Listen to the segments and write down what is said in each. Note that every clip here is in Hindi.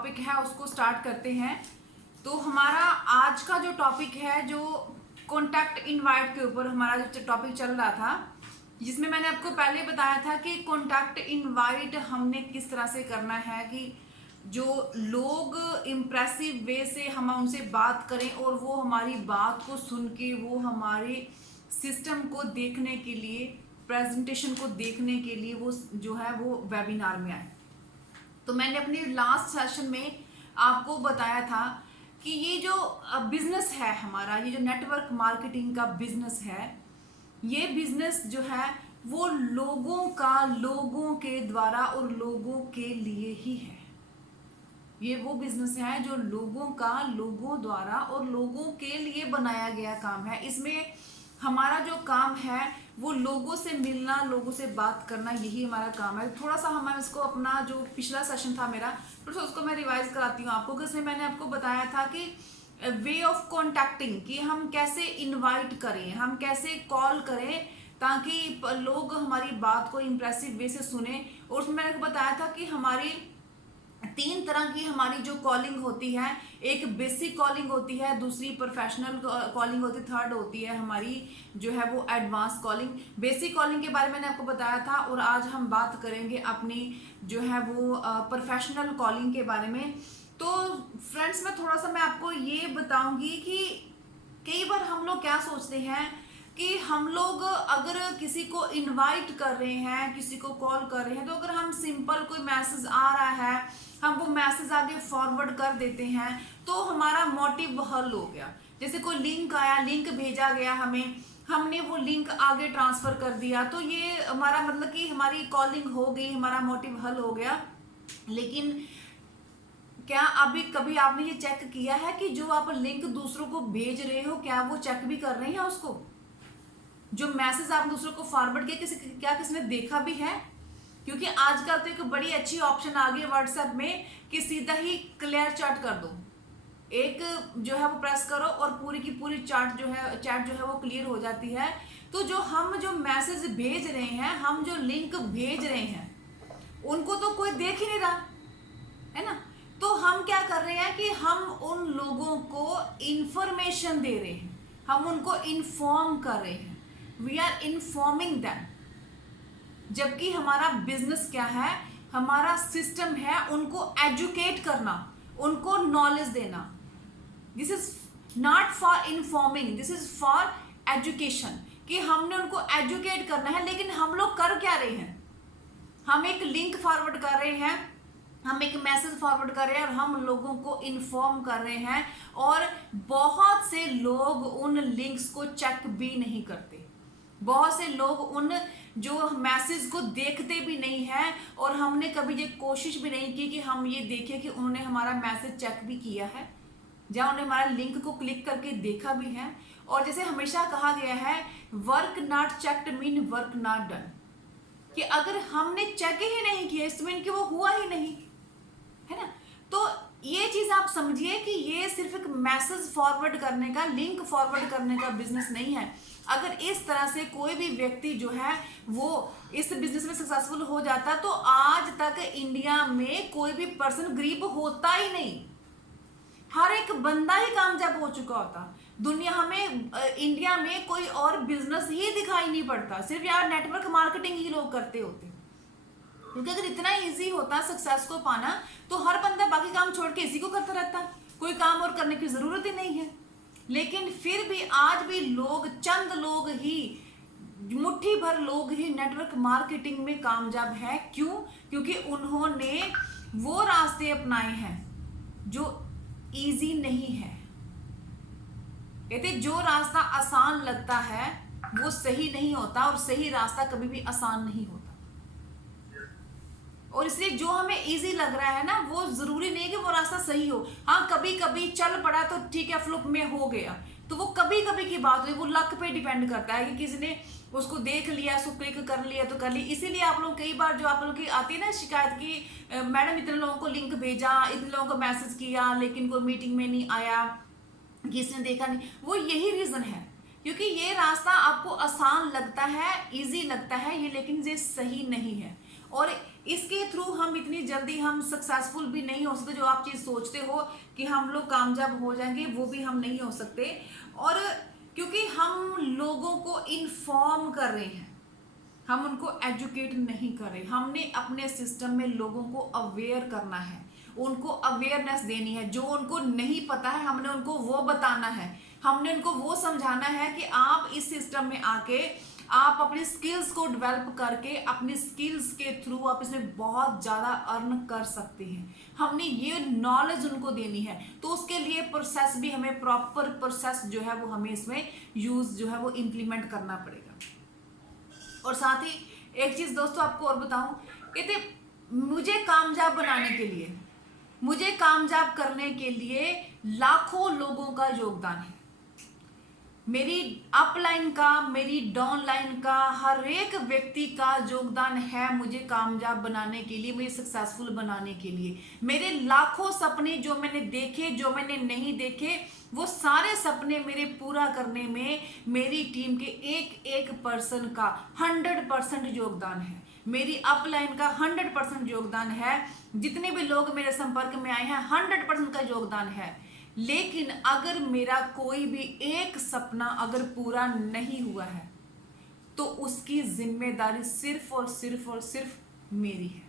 टॉपिक है उसको स्टार्ट करते हैं। तो हमारा आज का जो टॉपिक है, जो कॉन्टैक्ट इनवाइट के ऊपर हमारा जो टॉपिक चल रहा था, जिसमें मैंने आपको पहले बताया था कि कॉन्टैक्ट इनवाइट हमने किस तरह से करना है कि जो लोग इम्प्रेसिव वे से हम उनसे बात करें और वो हमारी बात को सुन के वो हमारे सिस्टम को देखने के लिए, प्रेजेंटेशन को देखने के लिए वो जो है वो वेबिनार में आए। तो मैंने अपने लास्ट सेशन में आपको बताया था कि ये जो बिजनेस है हमारा, ये जो नेटवर्क मार्केटिंग का बिजनेस है, ये बिजनेस जो है वो लोगों का लोगों के द्वारा और लोगों के लिए ही है। ये वो बिजनेस है जो लोगों का लोगों द्वारा और लोगों के लिए बनाया गया काम है। इसमें हमारा जो काम है वो लोगों से मिलना, लोगों से बात करना, यही हमारा काम है। थोड़ा सा हम इसको अपना जो पिछला सेशन था मेरा, थोड़ा सा उसको मैं रिवाइज कराती हूँ आपको, कि उसमें मैंने आपको बताया था कि वे ऑफ कॉन्टैक्टिंग, कि हम कैसे इनवाइट करें, हम कैसे कॉल करें ताकि लोग हमारी बात को इम्प्रेसिव वे से सुने। और उसमें मैंने बताया था कि हमारी 3 तरह की हमारी जो कॉलिंग होती है, एक बेसिक कॉलिंग होती है, दूसरी प्रोफेशनल कॉलिंग होती है, थर्ड होती है हमारी जो है वो एडवांस कॉलिंग। बेसिक कॉलिंग के बारे में मैंने आपको बताया था और आज हम बात करेंगे अपनी जो है वो प्रोफेशनल कॉलिंग के बारे में। तो फ्रेंड्स, मैं आपको ये बताऊंगी कि कई बार हम लोग क्या सोचते हैं कि हम लोग अगर किसी को इनवाइट कर रहे हैं, किसी को कॉल कर रहे हैं, तो अगर हम सिंपल कोई मैसेज आ रहा है, हम वो मैसेज आगे फॉरवर्ड कर देते हैं तो हमारा मोटिव हल हो गया। जैसे कोई लिंक आया, लिंक भेजा गया हमें, हमने वो लिंक आगे ट्रांसफर कर दिया, तो ये हमारा मतलब कि हमारी कॉलिंग हो गई, हमारा मोटिव हल हो गया। लेकिन क्या अभी कभी आपने ये चेक किया है कि जो आप लिंक दूसरों को भेज रहे हो, क्या वो चेक भी कर रहे हैं उसको? जो मैसेज आप दूसरों को फॉरवर्ड किया, किसने देखा भी है? क्योंकि आजकल तो एक बड़ी अच्छी ऑप्शन आ गई है व्हाट्सएप में कि सीधा ही क्लियर चैट कर दो, एक जो है वो प्रेस करो और पूरी की पूरी चैट जो है वो क्लियर हो जाती है। तो हम जो मैसेज भेज रहे हैं, हम जो लिंक भेज रहे हैं, उनको तो कोई देख ही नहीं रहा है ना। तो हम क्या कर रहे हैं कि हम उन लोगों को इंफॉर्मेशन दे रहे हैं, हम उनको इन्फॉर्म कर रहे हैं, वी आर इन्फॉर्मिंग दैम। जबकि हमारा बिजनेस क्या है, हमारा सिस्टम है उनको एजुकेट करना, उनको नॉलेज देना। This is not for informing, this is for education, कि हमने उनको एजुकेट करना है। लेकिन हम लोग कर क्या रहे हैं? हम एक लिंक फॉरवर्ड कर रहे हैं, हम एक मैसेज फॉरवर्ड कर रहे हैं और हम लोगों को इन्फॉर्म कर रहे हैं। और बहुत से लोग उन लिंक्स को चेक भी नहीं करते, बहुत से लोग उन जो मैसेज को देखते भी नहीं हैं। और हमने कभी ये कोशिश भी नहीं की कि हम ये देखें कि उन्होंने हमारा मैसेज चेक भी किया है, या उन्होंने हमारा लिंक को क्लिक करके देखा भी है। और जैसे हमेशा कहा गया है, work not checked mean work not done, कि अगर हमने चेक ही नहीं किया इस मीन कि वो हुआ ही नहीं, है ना। तो ये चीज आप समझिए कि ये सिर्फ एक मैसेज फॉरवर्ड करने का, लिंक फॉरवर्ड करने का बिजनेस नहीं है। अगर इस तरह से कोई भी व्यक्ति जो है वो इस बिजनेस में सक्सेसफुल हो जाता, तो आज तक इंडिया में कोई भी पर्सन गरीब होता ही नहीं, हर एक बंदा ही कामयाब हो चुका होता। दुनिया हमें इंडिया में कोई और बिजनेस ही दिखाई नहीं पड़ता, सिर्फ यार नेटवर्क मार्केटिंग ही लोग करते होते। क्योंकि अगर इतना इजी होता सक्सेस को पाना, तो हर बंदा बाकी काम छोड़ के इसी को करता रहता, कोई काम और करने की जरूरत ही नहीं है। लेकिन फिर भी आज भी लोग, चंद लोग ही, मुट्ठी भर लोग ही नेटवर्क मार्केटिंग में कामयाब है। क्यों? क्योंकि उन्होंने वो रास्ते अपनाए हैं जो इजी नहीं है। कहते जो रास्ता आसान लगता है वो सही नहीं होता, और सही रास्ता कभी भी आसान नहीं होता। और इसलिए जो हमें इजी लग रहा है ना, वो जरूरी नहीं कि वो रास्ता सही हो। हाँ, कभी कभी चल पड़ा तो ठीक है, फ्लुप में हो गया, तो वो कभी कभी की बात हुई, वो लक पे डिपेंड करता है कि किसी ने उसको देख लिया, उसको क्लिक कर लिया तो कर ली। इसीलिए आप लोग कई बार जो आप लोग की आती है ना शिकायत की, मैडम इतने लोगों को लिंक भेजा, इतने लोगों को मैसेज किया, लेकिन कोई मीटिंग में नहीं आया, किसने देखा नहीं, वो यही रीजन है। क्योंकि ये रास्ता आपको आसान लगता है, इजी लगता है ये, लेकिन ये सही नहीं है। और इसके थ्रू हम इतनी जल्दी हम सक्सेसफुल भी नहीं हो सकते। जो आप चीज़ सोचते हो कि हम लोग कामयाब हो जाएंगे, वो भी हम नहीं हो सकते। और क्योंकि हम लोगों को इन्फॉर्म कर रहे हैं, हम उनको एजुकेट नहीं कर रहे। हमने अपने सिस्टम में लोगों को अवेयर करना है, उनको अवेयरनेस देनी है। जो उनको नहीं पता है हमने उनको वो बताना है, हमने उनको वो समझाना है कि आप इस सिस्टम में आके आप अपनी स्किल्स को डेवलप करके अपनी स्किल्स के थ्रू आप इसमें बहुत ज़्यादा अर्न कर सकते हैं। हमने ये नॉलेज उनको देनी है, तो उसके लिए प्रोसेस भी हमें प्रॉपर प्रोसेस जो है वो हमें इसमें यूज जो है वो इम्प्लीमेंट करना पड़ेगा। और साथ ही एक चीज़ दोस्तों आपको और बताऊं, कहते मुझे कामयाब बनाने के लिए, मुझे कामयाब करने के लिए लाखों लोगों का योगदान है। मेरी अपलाइन का, मेरी डाउनलाइन का, हर एक व्यक्ति का योगदान है मुझे कामयाब बनाने के लिए, मुझे सक्सेसफुल बनाने के लिए। मेरे लाखों सपने जो मैंने देखे, जो मैंने नहीं देखे, वो सारे सपने मेरे पूरा करने में मेरी टीम के एक एक पर्सन का 100% योगदान है। मेरी अपलाइन का 100% योगदान है। जितने भी लोग मेरे संपर्क में आए हैं 100% का योगदान है। लेकिन अगर मेरा कोई भी एक सपना अगर पूरा नहीं हुआ है तो उसकी जिम्मेदारी सिर्फ और सिर्फ और सिर्फ मेरी है।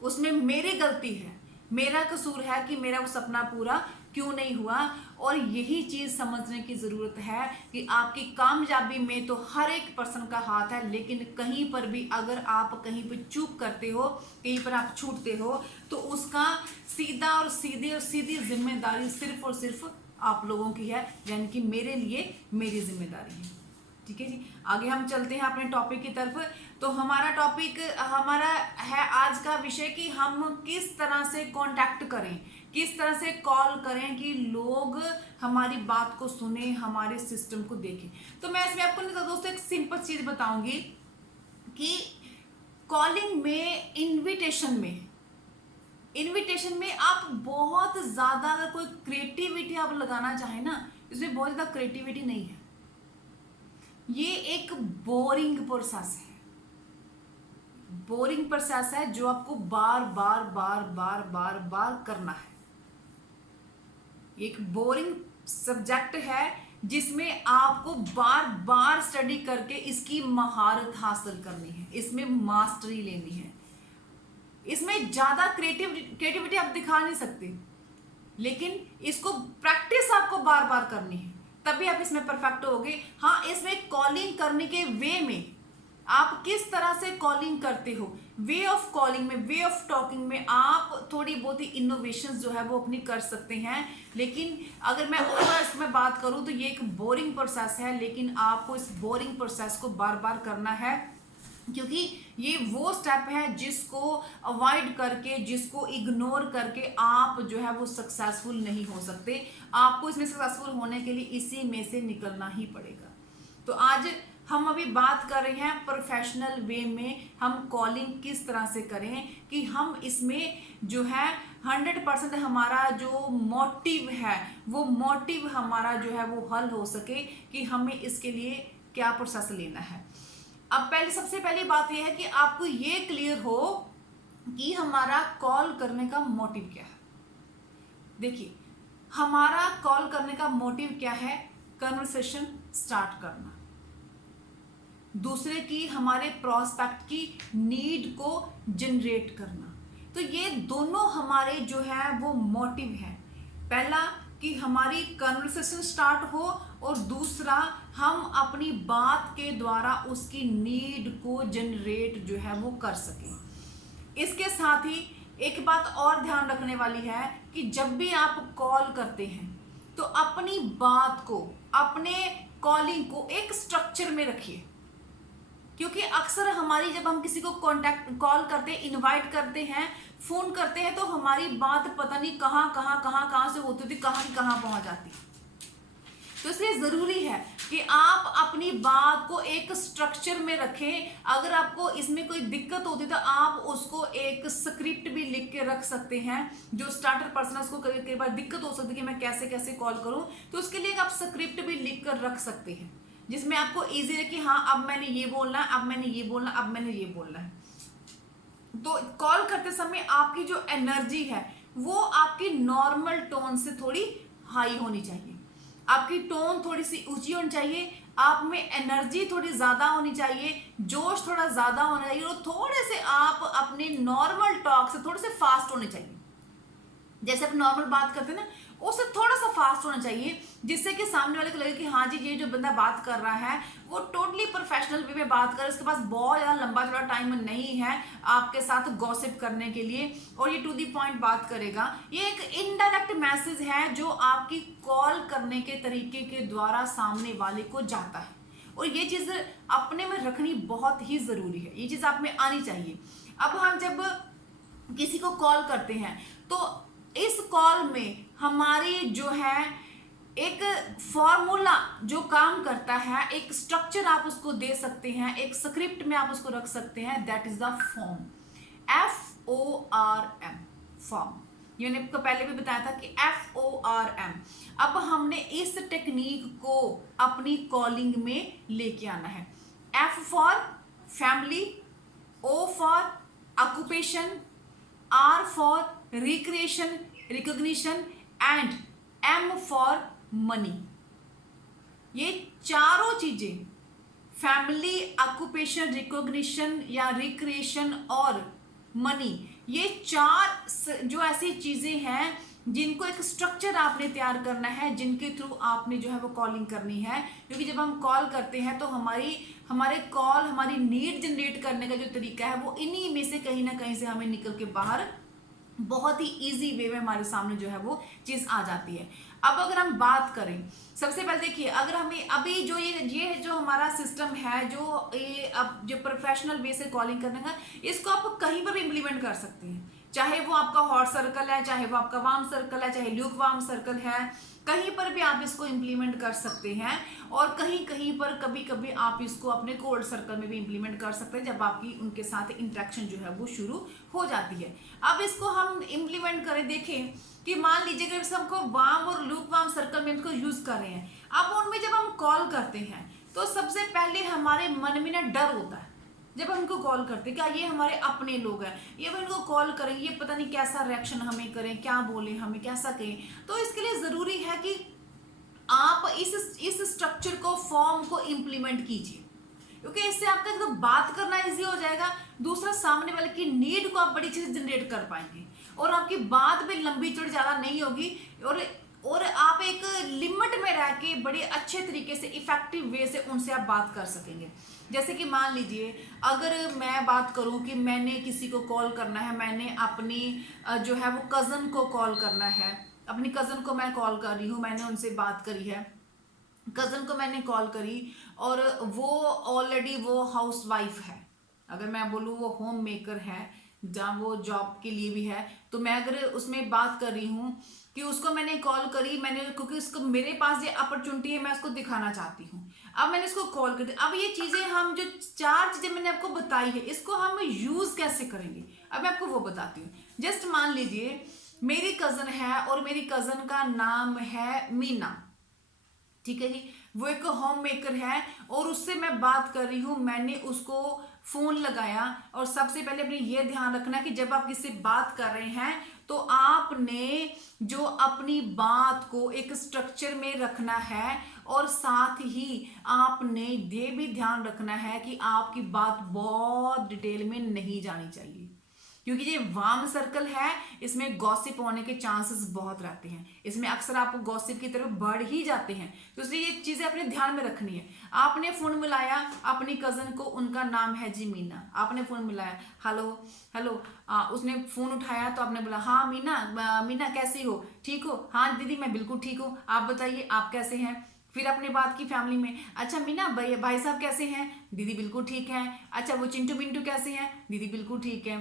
उसमें मेरी गलती है, मेरा कसूर है कि मेरा वो सपना पूरा क्यों नहीं हुआ। और यही चीज समझने की जरूरत है कि आपकी कामयाबी में तो हर एक पर्सन का हाथ है, लेकिन कहीं पर भी अगर आप कहीं पर चूक करते हो, कहीं पर आप छूटते हो, तो उसका सीधा और सीधी जिम्मेदारी सिर्फ और सिर्फ आप लोगों की है, यानी कि मेरे लिए मेरी जिम्मेदारी है। ठीक है जी, आगे हम चलते हैं अपने टॉपिक की तरफ। तो हमारा टॉपिक हमारा है आज का विषय कि हम किस तरह से कांटेक्ट करें, किस तरह से कॉल करें कि लोग हमारी बात को सुने, हमारे सिस्टम को देखें। तो मैं इसमें आपको दोस्तों एक सिंपल चीज बताऊंगी कि कॉलिंग में, इनविटेशन में आप बहुत ज्यादा अगर कोई क्रिएटिविटी आप लगाना चाहें ना, इसमें बहुत ज्यादा क्रिएटिविटी नहीं है। ये एक बोरिंग प्रोसेस है, बोरिंग प्रोसेस है जो आपको बार बार बार बार बार बार करना है। एक बोरिंग सब्जेक्ट है जिसमें आपको बार बार स्टडी करके इसकी महारत हासिल करनी है, इसमें मास्टरी लेनी है। इसमें ज्यादा क्रिएटिविटी आप दिखा नहीं सकते, लेकिन इसको प्रैक्टिस आपको बार बार करनी है, तभी आप इसमें परफेक्ट होगे। हाँ, इसमें कॉलिंग करने के वे में आप किस तरह से कॉलिंग करते हो, वे ऑफ कॉलिंग में, वे ऑफ टॉकिंग में आप थोड़ी बहुत ही इनोवेशन जो है वो अपनी कर सकते हैं। लेकिन अगर मैं ओवरऑल इसमें बात करूं तो ये एक बोरिंग प्रोसेस है, लेकिन आपको इस बोरिंग प्रोसेस को बार बार करना है, क्योंकि ये वो स्टेप है जिसको अवॉइड करके, जिसको इग्नोर करके आप जो है वो सक्सेसफुल नहीं हो सकते। आपको इसमें सक्सेसफुल होने के लिए इसी में से निकलना ही पड़ेगा। तो आज हम अभी बात कर रहे हैं प्रोफेशनल वे में हम कॉलिंग किस तरह से करें कि हम इसमें जो है 100% हमारा जो मोटिव है, वो मोटिव हमारा जो है वो हल हो सके कि हमें इसके लिए क्या प्रोसेस लेना है। अब सबसे पहली बात यह है कि आपको ये क्लियर हो कि हमारा कॉल करने का मोटिव क्या है। देखिए, हमारा कॉल करने का मोटिव क्या है? कन्वर्सेशन स्टार्ट करना, दूसरे की, हमारे प्रोस्पेक्ट की नीड को जनरेट करना। तो ये दोनों हमारे जो है वो मोटिव है। पहला कि हमारी कन्वर्सेशन स्टार्ट हो, और दूसरा हम अपनी बात के द्वारा उसकी नीड को जनरेट जो है वो कर सकें। इसके साथ ही एक बात और ध्यान रखने वाली है कि जब भी आप कॉल करते हैं तो अपनी बात को, अपने कॉलिंग को एक स्ट्रक्चर में रखिए, क्योंकि अक्सर हमारी जब हम किसी को कॉल करते हैं, इनवाइट करते हैं, फोन करते हैं, तो हमारी बात पता नहीं कहाँ से होती थी, कहाँ पहुंच जाती। तो इसलिए जरूरी है कि आप अपनी बात को एक स्ट्रक्चर में रखें। अगर आपको इसमें कोई दिक्कत होती तो आप उसको एक स्क्रिप्ट भी लिख के रख सकते हैं। जो स्टार्टर पर्सन है उसको कई बार दिक्कत हो सकती है कि मैं कैसे कैसे कॉल करूं, तो उसके लिए आप स्क्रिप्ट भी लिख कर रख सकते हैं, जिसमें आपको ईजी है कि हाँ अब मैंने ये बोलना है, अब मैंने ये बोलना, अब मैंने ये बोलना है। तो कॉल करते समय आपकी जो एनर्जी है वो आपकी नॉर्मल टोन से थोड़ी हाई होनी चाहिए, आपकी टोन थोड़ी सी ऊंची होनी चाहिए, आप में एनर्जी थोड़ी ज्यादा होनी चाहिए, जोश थोड़ा ज्यादा होना चाहिए, और थोड़े से आप अपने नॉर्मल टॉक से थोड़े से फास्ट होने चाहिए। जैसे आप नॉर्मल बात करते हैं ना, उससे थोड़ा सा फास्ट होना चाहिए, जिससे कि सामने वाले को लगे कि हाँ जी ये जो बंदा बात कर रहा है वो टोटली प्रोफेशनल वे में बात कर रहा है, उसके पास बहुत ज़्यादा लंबा चौड़ा टाइम नहीं है आपके साथ गॉसिप करने के लिए, और ये टू दी पॉइंट बात करेगा। ये एक इनडायरेक्ट मैसेज है जो आपकी कॉल करने के तरीके के द्वारा सामने वाले को जाता है, और ये चीज़ अपने में रखनी बहुत ही ज़रूरी है, ये चीज़ आप में आनी चाहिए। अब हम जब किसी को कॉल करते हैं तो इस कॉल में हमारी जो है एक फॉर्मूला जो काम करता है, एक स्ट्रक्चर आप उसको दे सकते हैं, एक स्क्रिप्ट में आप उसको रख सकते हैं, that is the form, FORM, form. मैंने आपको पहले भी बताया था कि FORM। अब हमने इस टेक्निक को अपनी कॉलिंग में लेके आना है। F for family, O for occupation, R for recreation, recognition, and M for money. ये चारों चीजें, फैमिली, ऑक्यूपेशन, रिकॉग्निशन या रिक्रिएशन और मनी, ये चार जो ऐसी चीजें हैं जिनको एक स्ट्रक्चर आपने तैयार करना है, जिनके थ्रू आपने जो है वो कॉलिंग करनी है। क्योंकि जब हम कॉल करते हैं तो हमारे कॉल, हमारी नीड जनरेट करने का जो तरीका है वो इन्हीं में से कहीं ना कहीं से हमें निकल के बाहर बहुत ही इजी वे में हमारे सामने जो है वो चीज़ आ जाती है। अब अगर हम बात करें, सबसे पहले देखिए, अगर हमें अभी जो ये जो हमारा सिस्टम है, जो ये अब जो प्रोफेशनल वे से कॉलिंग करने का, इसको आप कहीं पर भी इम्प्लीमेंट कर सकते हैं, चाहे वो आपका हॉट सर्कल है, चाहे वो आपका वार्म सर्कल है, चाहे ल्यूक वार्म सर्कल है, कहीं पर भी आप इसको इम्प्लीमेंट कर सकते हैं। और कहीं कहीं पर कभी कभी आप इसको अपने कोल्ड सर्कल में भी इम्प्लीमेंट कर सकते हैं, जब आपकी उनके साथ इंटरेक्शन जो है वो शुरू हो जाती है। अब इसको हम इम्प्लीमेंट करें, देखें कि मान लीजिए कि सबको वार्म और लूक वार्म सर्कल में इनको यूज कर रहे हैं। अब उनमें जब हम कॉल करते हैं तो सबसे पहले हमारे मन में ना डर होता है, जब हम इनको कॉल करते हैं, क्या ये हमारे अपने लोग हैं, ये हम इनको कॉल करेंगे, ये पता नहीं कैसा रिएक्शन हमें करें, क्या बोले, हमें कैसा कहें। तो इसके लिए ज़रूरी है कि आप इस स्ट्रक्चर को, फॉर्म को इम्प्लीमेंट कीजिए, क्योंकि इससे आपका तो बात करना इजी हो जाएगा, दूसरा सामने वाले की नीड को आप बड़ी चीज़ जनरेट कर पाएंगे, और आपकी बात भी लंबी चौड़ी ज़्यादा नहीं होगी, और आप एक लिमिट में रह के बड़े अच्छे तरीके से, इफेक्टिव वे से उनसे आप बात कर सकेंगे। जैसे कि मान लीजिए, अगर मैं बात करूं कि मैंने किसी को कॉल करना है, मैंने अपनी जो है वो कज़न को कॉल करना है, अपनी कज़न को मैं कॉल कर रही हूँ, मैंने उनसे बात करी है, कज़न को मैंने कॉल करी, और वो ऑलरेडी वो हाउस वाइफ है, अगर मैं बोलूँ वो होम मेकर है, जहाँ वो जॉब के लिए भी है, तो मैं अगर उसमें बात कर रही हूँ कि उसको मैंने कॉल करी, मैंने, क्योंकि उसको मेरे पास ये अपॉर्चुनिटी है, मैं उसको दिखाना चाहती हूँ, अब मैंने इसको कॉल कर दिया। अब ये चीज़ें, हम जो चार चीज़ें मैंने आपको बताई है, इसको हम यूज़ कैसे करेंगे, अब मैं आपको वो बताती हूँ। जस्ट मान लीजिए मेरी कज़न है, और मेरी कज़न का नाम है मीना, ठीक है जी, वो एक होम मेकर है, और उससे मैं बात कर रही हूँ, मैंने उसको फोन लगाया। और सबसे पहले अपने ये ध्यान रखना कि जब आप किसी से बात कर रहे हैं तो आपने जो अपनी बात को एक स्ट्रक्चर में रखना है, और साथ ही आपने ये भी ध्यान रखना है कि आपकी बात बहुत डिटेल में नहीं जानी चाहिए, क्योंकि ये वार्म सर्कल है, इसमें गॉसिप होने के चांसेस बहुत रहते हैं, इसमें अक्सर आप गॉसिप की तरफ बढ़ ही जाते हैं, तो इसलिए ये चीज़ें अपने ध्यान में रखनी है। आपने फ़ोन मिलाया अपनी कज़न को, उनका नाम है जी मीना, आपने फ़ोन मिलाया, हेलो हेलो, उसने फ़ोन उठाया तो आपने बोला हाँ मीना, मीना कैसी हो, ठीक हो, हाँ दीदी मैं बिल्कुल ठीक हूँ, आप बताइए आप कैसे हैं। फिर अपने बात की फैमिली में, अच्छा मीना भाई साहब कैसे हैं, दीदी बिल्कुल ठीक है। अच्छा वो चिंटू बिंटू कैसे हैं, दीदी बिल्कुल ठीक है।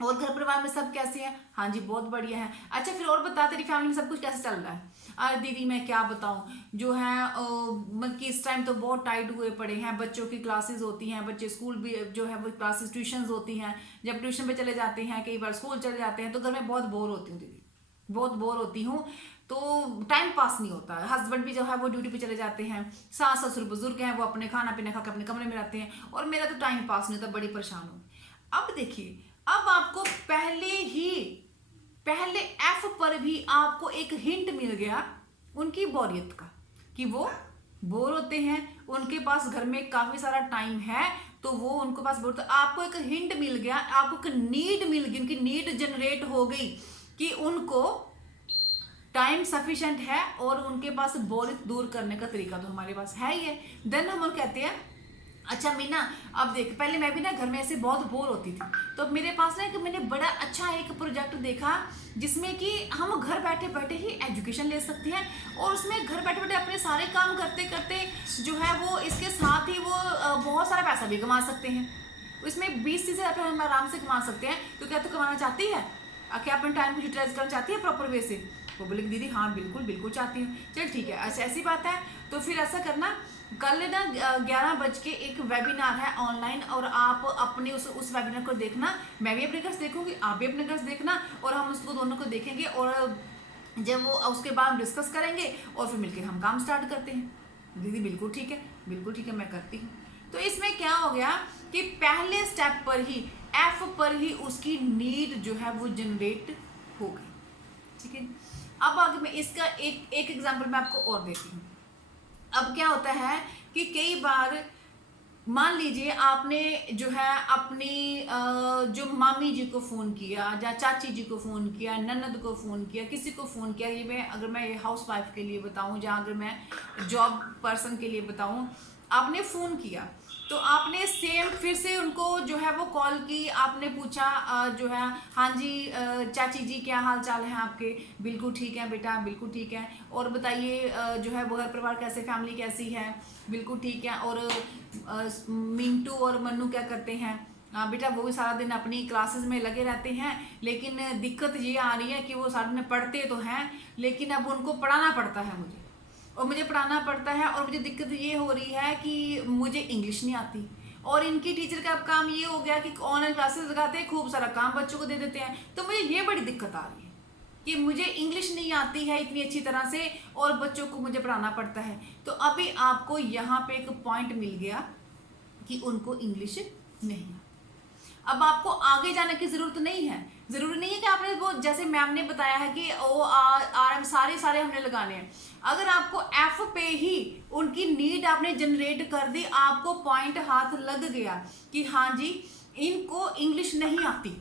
और घर परिवार में सब कैसे हैं, हाँ जी बहुत बढ़िया है। अच्छा फिर और बता, तेरी फैमिली में सब कुछ कैसे चल रहा है। अरे दीदी मैं क्या बताऊँ, जो है मतलब कि इस टाइम तो बहुत टाइट हुए पड़े हैं, बच्चों की क्लासेस होती हैं, बच्चे स्कूल भी जो है वो क्लासेस ट्यूशन्स होती हैं, जब ट्यूशन पे चले जाते हैं, कई बार स्कूल चले जाते हैं, तो घर में बहुत बोर होती हूँ दीदी, बहुत बोर होती हूँ, तो टाइम पास नहीं होता है। हस्बैंड भी जो है वो ड्यूटी पे चले जाते हैं, सास ससुर बुजुर्ग हैं, वो अपने खाना पीना खा के अपने कमरे में रहते हैं, और मेरा तो टाइम पास नहीं होता, बड़ी परेशान हूँ। अब देखिए, अब आपको पहले एफ पर भी आपको एक हिंट मिल गया उनकी बोरियत का, कि वो बोर होते हैं, उनके पास घर में काफी सारा टाइम है, तो वो उनके पास बोर, तो आपको एक हिंट मिल गया, आपको एक नीड मिल गई, उनकी नीड जनरेट हो गई कि उनको टाइम सफिशिएंट है और उनके पास बोरियत दूर करने का तरीका तो हमारे पास है ही है। देन हम कहते हैं अच्छा मीना, अब देख, पहले मैं भी ना घर में ऐसे बहुत बोर होती थी, तो मेरे पास ना कि मैंने बड़ा अच्छा एक प्रोजेक्ट देखा जिसमें कि हम घर बैठे बैठे ही एजुकेशन ले सकते हैं, और उसमें घर बैठे बैठे अपने सारे काम करते करते जो है वो इसके साथ ही वो बहुत सारा पैसा भी कमा सकते हैं। इसमें 20-30 हज़ार हम आराम से कमा सकते हैं। तो क्या तू कमाना चाहती है? क्या अपने टाइम को यूटिलाइज करना चाहती है प्रॉपर वे से? वो बोले दीदी हाँ बिल्कुल बिल्कुल चाहती हूँ। चल ठीक है, ऐसी बात है, तो फिर ऐसा करना, कल ना 11 बज के एक वेबिनार है ऑनलाइन, और आप अपने उस वेबिनार को देखना, मैं भी अपने घर से देखूंगी, आप भी अपने घर से देखना, और हम उसको दोनों को देखेंगे, और जब वो उसके बाद डिस्कस करेंगे और फिर मिलकर हम काम स्टार्ट करते हैं। दीदी बिल्कुल ठीक है, बिल्कुल ठीक है, मैं करती हूँ। तो इसमें क्या हो गया कि पहले स्टेप पर ही, एफ पर ही उसकी नीड जो है वो जनरेट हो गई। ठीक है, अब आगे मैं इसका एक एग्जांपल मैं आपको और देती हूँ। अब क्या होता है कि कई बार मान लीजिए आपने जो है अपनी जो मामी जी को फ़ोन किया, या चाची जी को फ़ोन किया, ननद को फ़ोन किया, किसी को फ़ोन किया, ये मैं अगर मैं हाउस वाइफ के लिए बताऊं, या अगर मैं जॉब पर्सन के लिए बताऊं, आपने फ़ोन किया तो आपने सेम फिर से उनको जो है वो कॉल की, आपने पूछा जो है हाँ जी चाची जी क्या हाल चाल है आपके? बिल्कुल ठीक है बेटा, बिल्कुल ठीक है, और बताइए जो है वो घर परिवार कैसे, फैमिली कैसी है? बिल्कुल ठीक है, और मिंटू और मन्नू क्या करते हैं? बेटा वो भी सारा दिन अपनी क्लासेस में लगे रहते हैं, लेकिन दिक्कत ये आ रही है कि वो सारा दिन पढ़ते तो हैं, लेकिन अब उनको पढ़ाना पड़ता है मुझे, और मुझे पढ़ाना पड़ता है, और मुझे दिक्कत ये हो रही है कि मुझे इंग्लिश नहीं आती, और इनकी टीचर का अब काम ये हो गया कि ऑनलाइन क्लासेस लगाते हैं, खूब सारा काम बच्चों को दे देते हैं, तो मुझे ये बड़ी दिक्कत आ रही है कि मुझे इंग्लिश नहीं आती है इतनी अच्छी तरह से, और बच्चों को मुझे पढ़ाना पड़ता है। तो अभी आपको यहाँ पे एक पॉइंट मिल गया कि उनको इंग्लिश नहीं आती। अब आपको आगे जाने की जरूरत नहीं है, जरूरी नहीं है कि आपने वो, जैसे मैम ने बताया है कि ओ आर एम सारे हमने लगाने हैं। अगर आपको एफ पे ही उनकी नीड आपने जनरेट कर दी, आपको पॉइंट हाथ लग गया कि हाँ जी इनको इंग्लिश नहीं आती,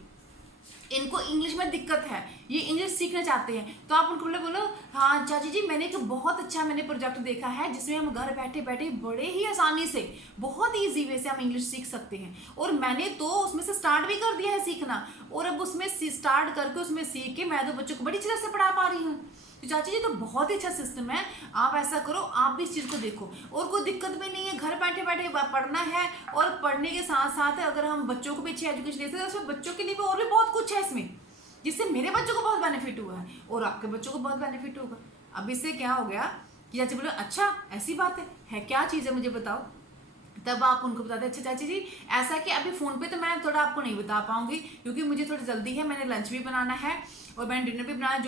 इनको इंग्लिश में दिक्कत है, ये इंग्लिश सीखना चाहते हैं, तो आप उनको बोलो हाँ चाची जी मैंने एक बहुत अच्छा प्रोजेक्ट देखा है जिसमें हम घर बैठे बैठे बड़े ही आसानी से, बहुत ईजी वे से हम इंग्लिश सीख सकते हैं, और मैंने तो उसमें से स्टार्ट भी कर दिया है सीखना, और अब उसमें स्टार्ट करके उसमें सीख के मैं तो बच्चों को बड़ी अच्छी तरह से पढ़ा पा रही हूँ। तो चाची जी तो बहुत ही अच्छा सिस्टम है, आप ऐसा करो, आप भी इस चीज़ को देखो, और कोई दिक्कत भी नहीं है, घर बैठे बैठे पढ़ना है, और पढ़ने के साथ साथ अगर हम बच्चों को भी अच्छी एजुकेशन दे सकते हैं, उसमें बच्चों के लिए भी और भी बहुत कुछ है इसमें, जिससे मेरे बच्चों को बहुत बेनिफिट हुआ है और आपके बच्चों को बहुत बेनिफिट होगा। अब इससे क्या हो गया कि चाची बोले अच्छा ऐसी बात है क्या चीज़ है मुझे बताओ, तब आप उनको बताते अच्छा चाची जी ऐसा कि अभी फ़ोन पे तो मैं थोड़ा आपको नहीं बता पाऊंगी क्योंकि मुझे थोड़ी जल्दी है, मैंने लंच भी बनाना है और मैंने डिनर भी बनाना है,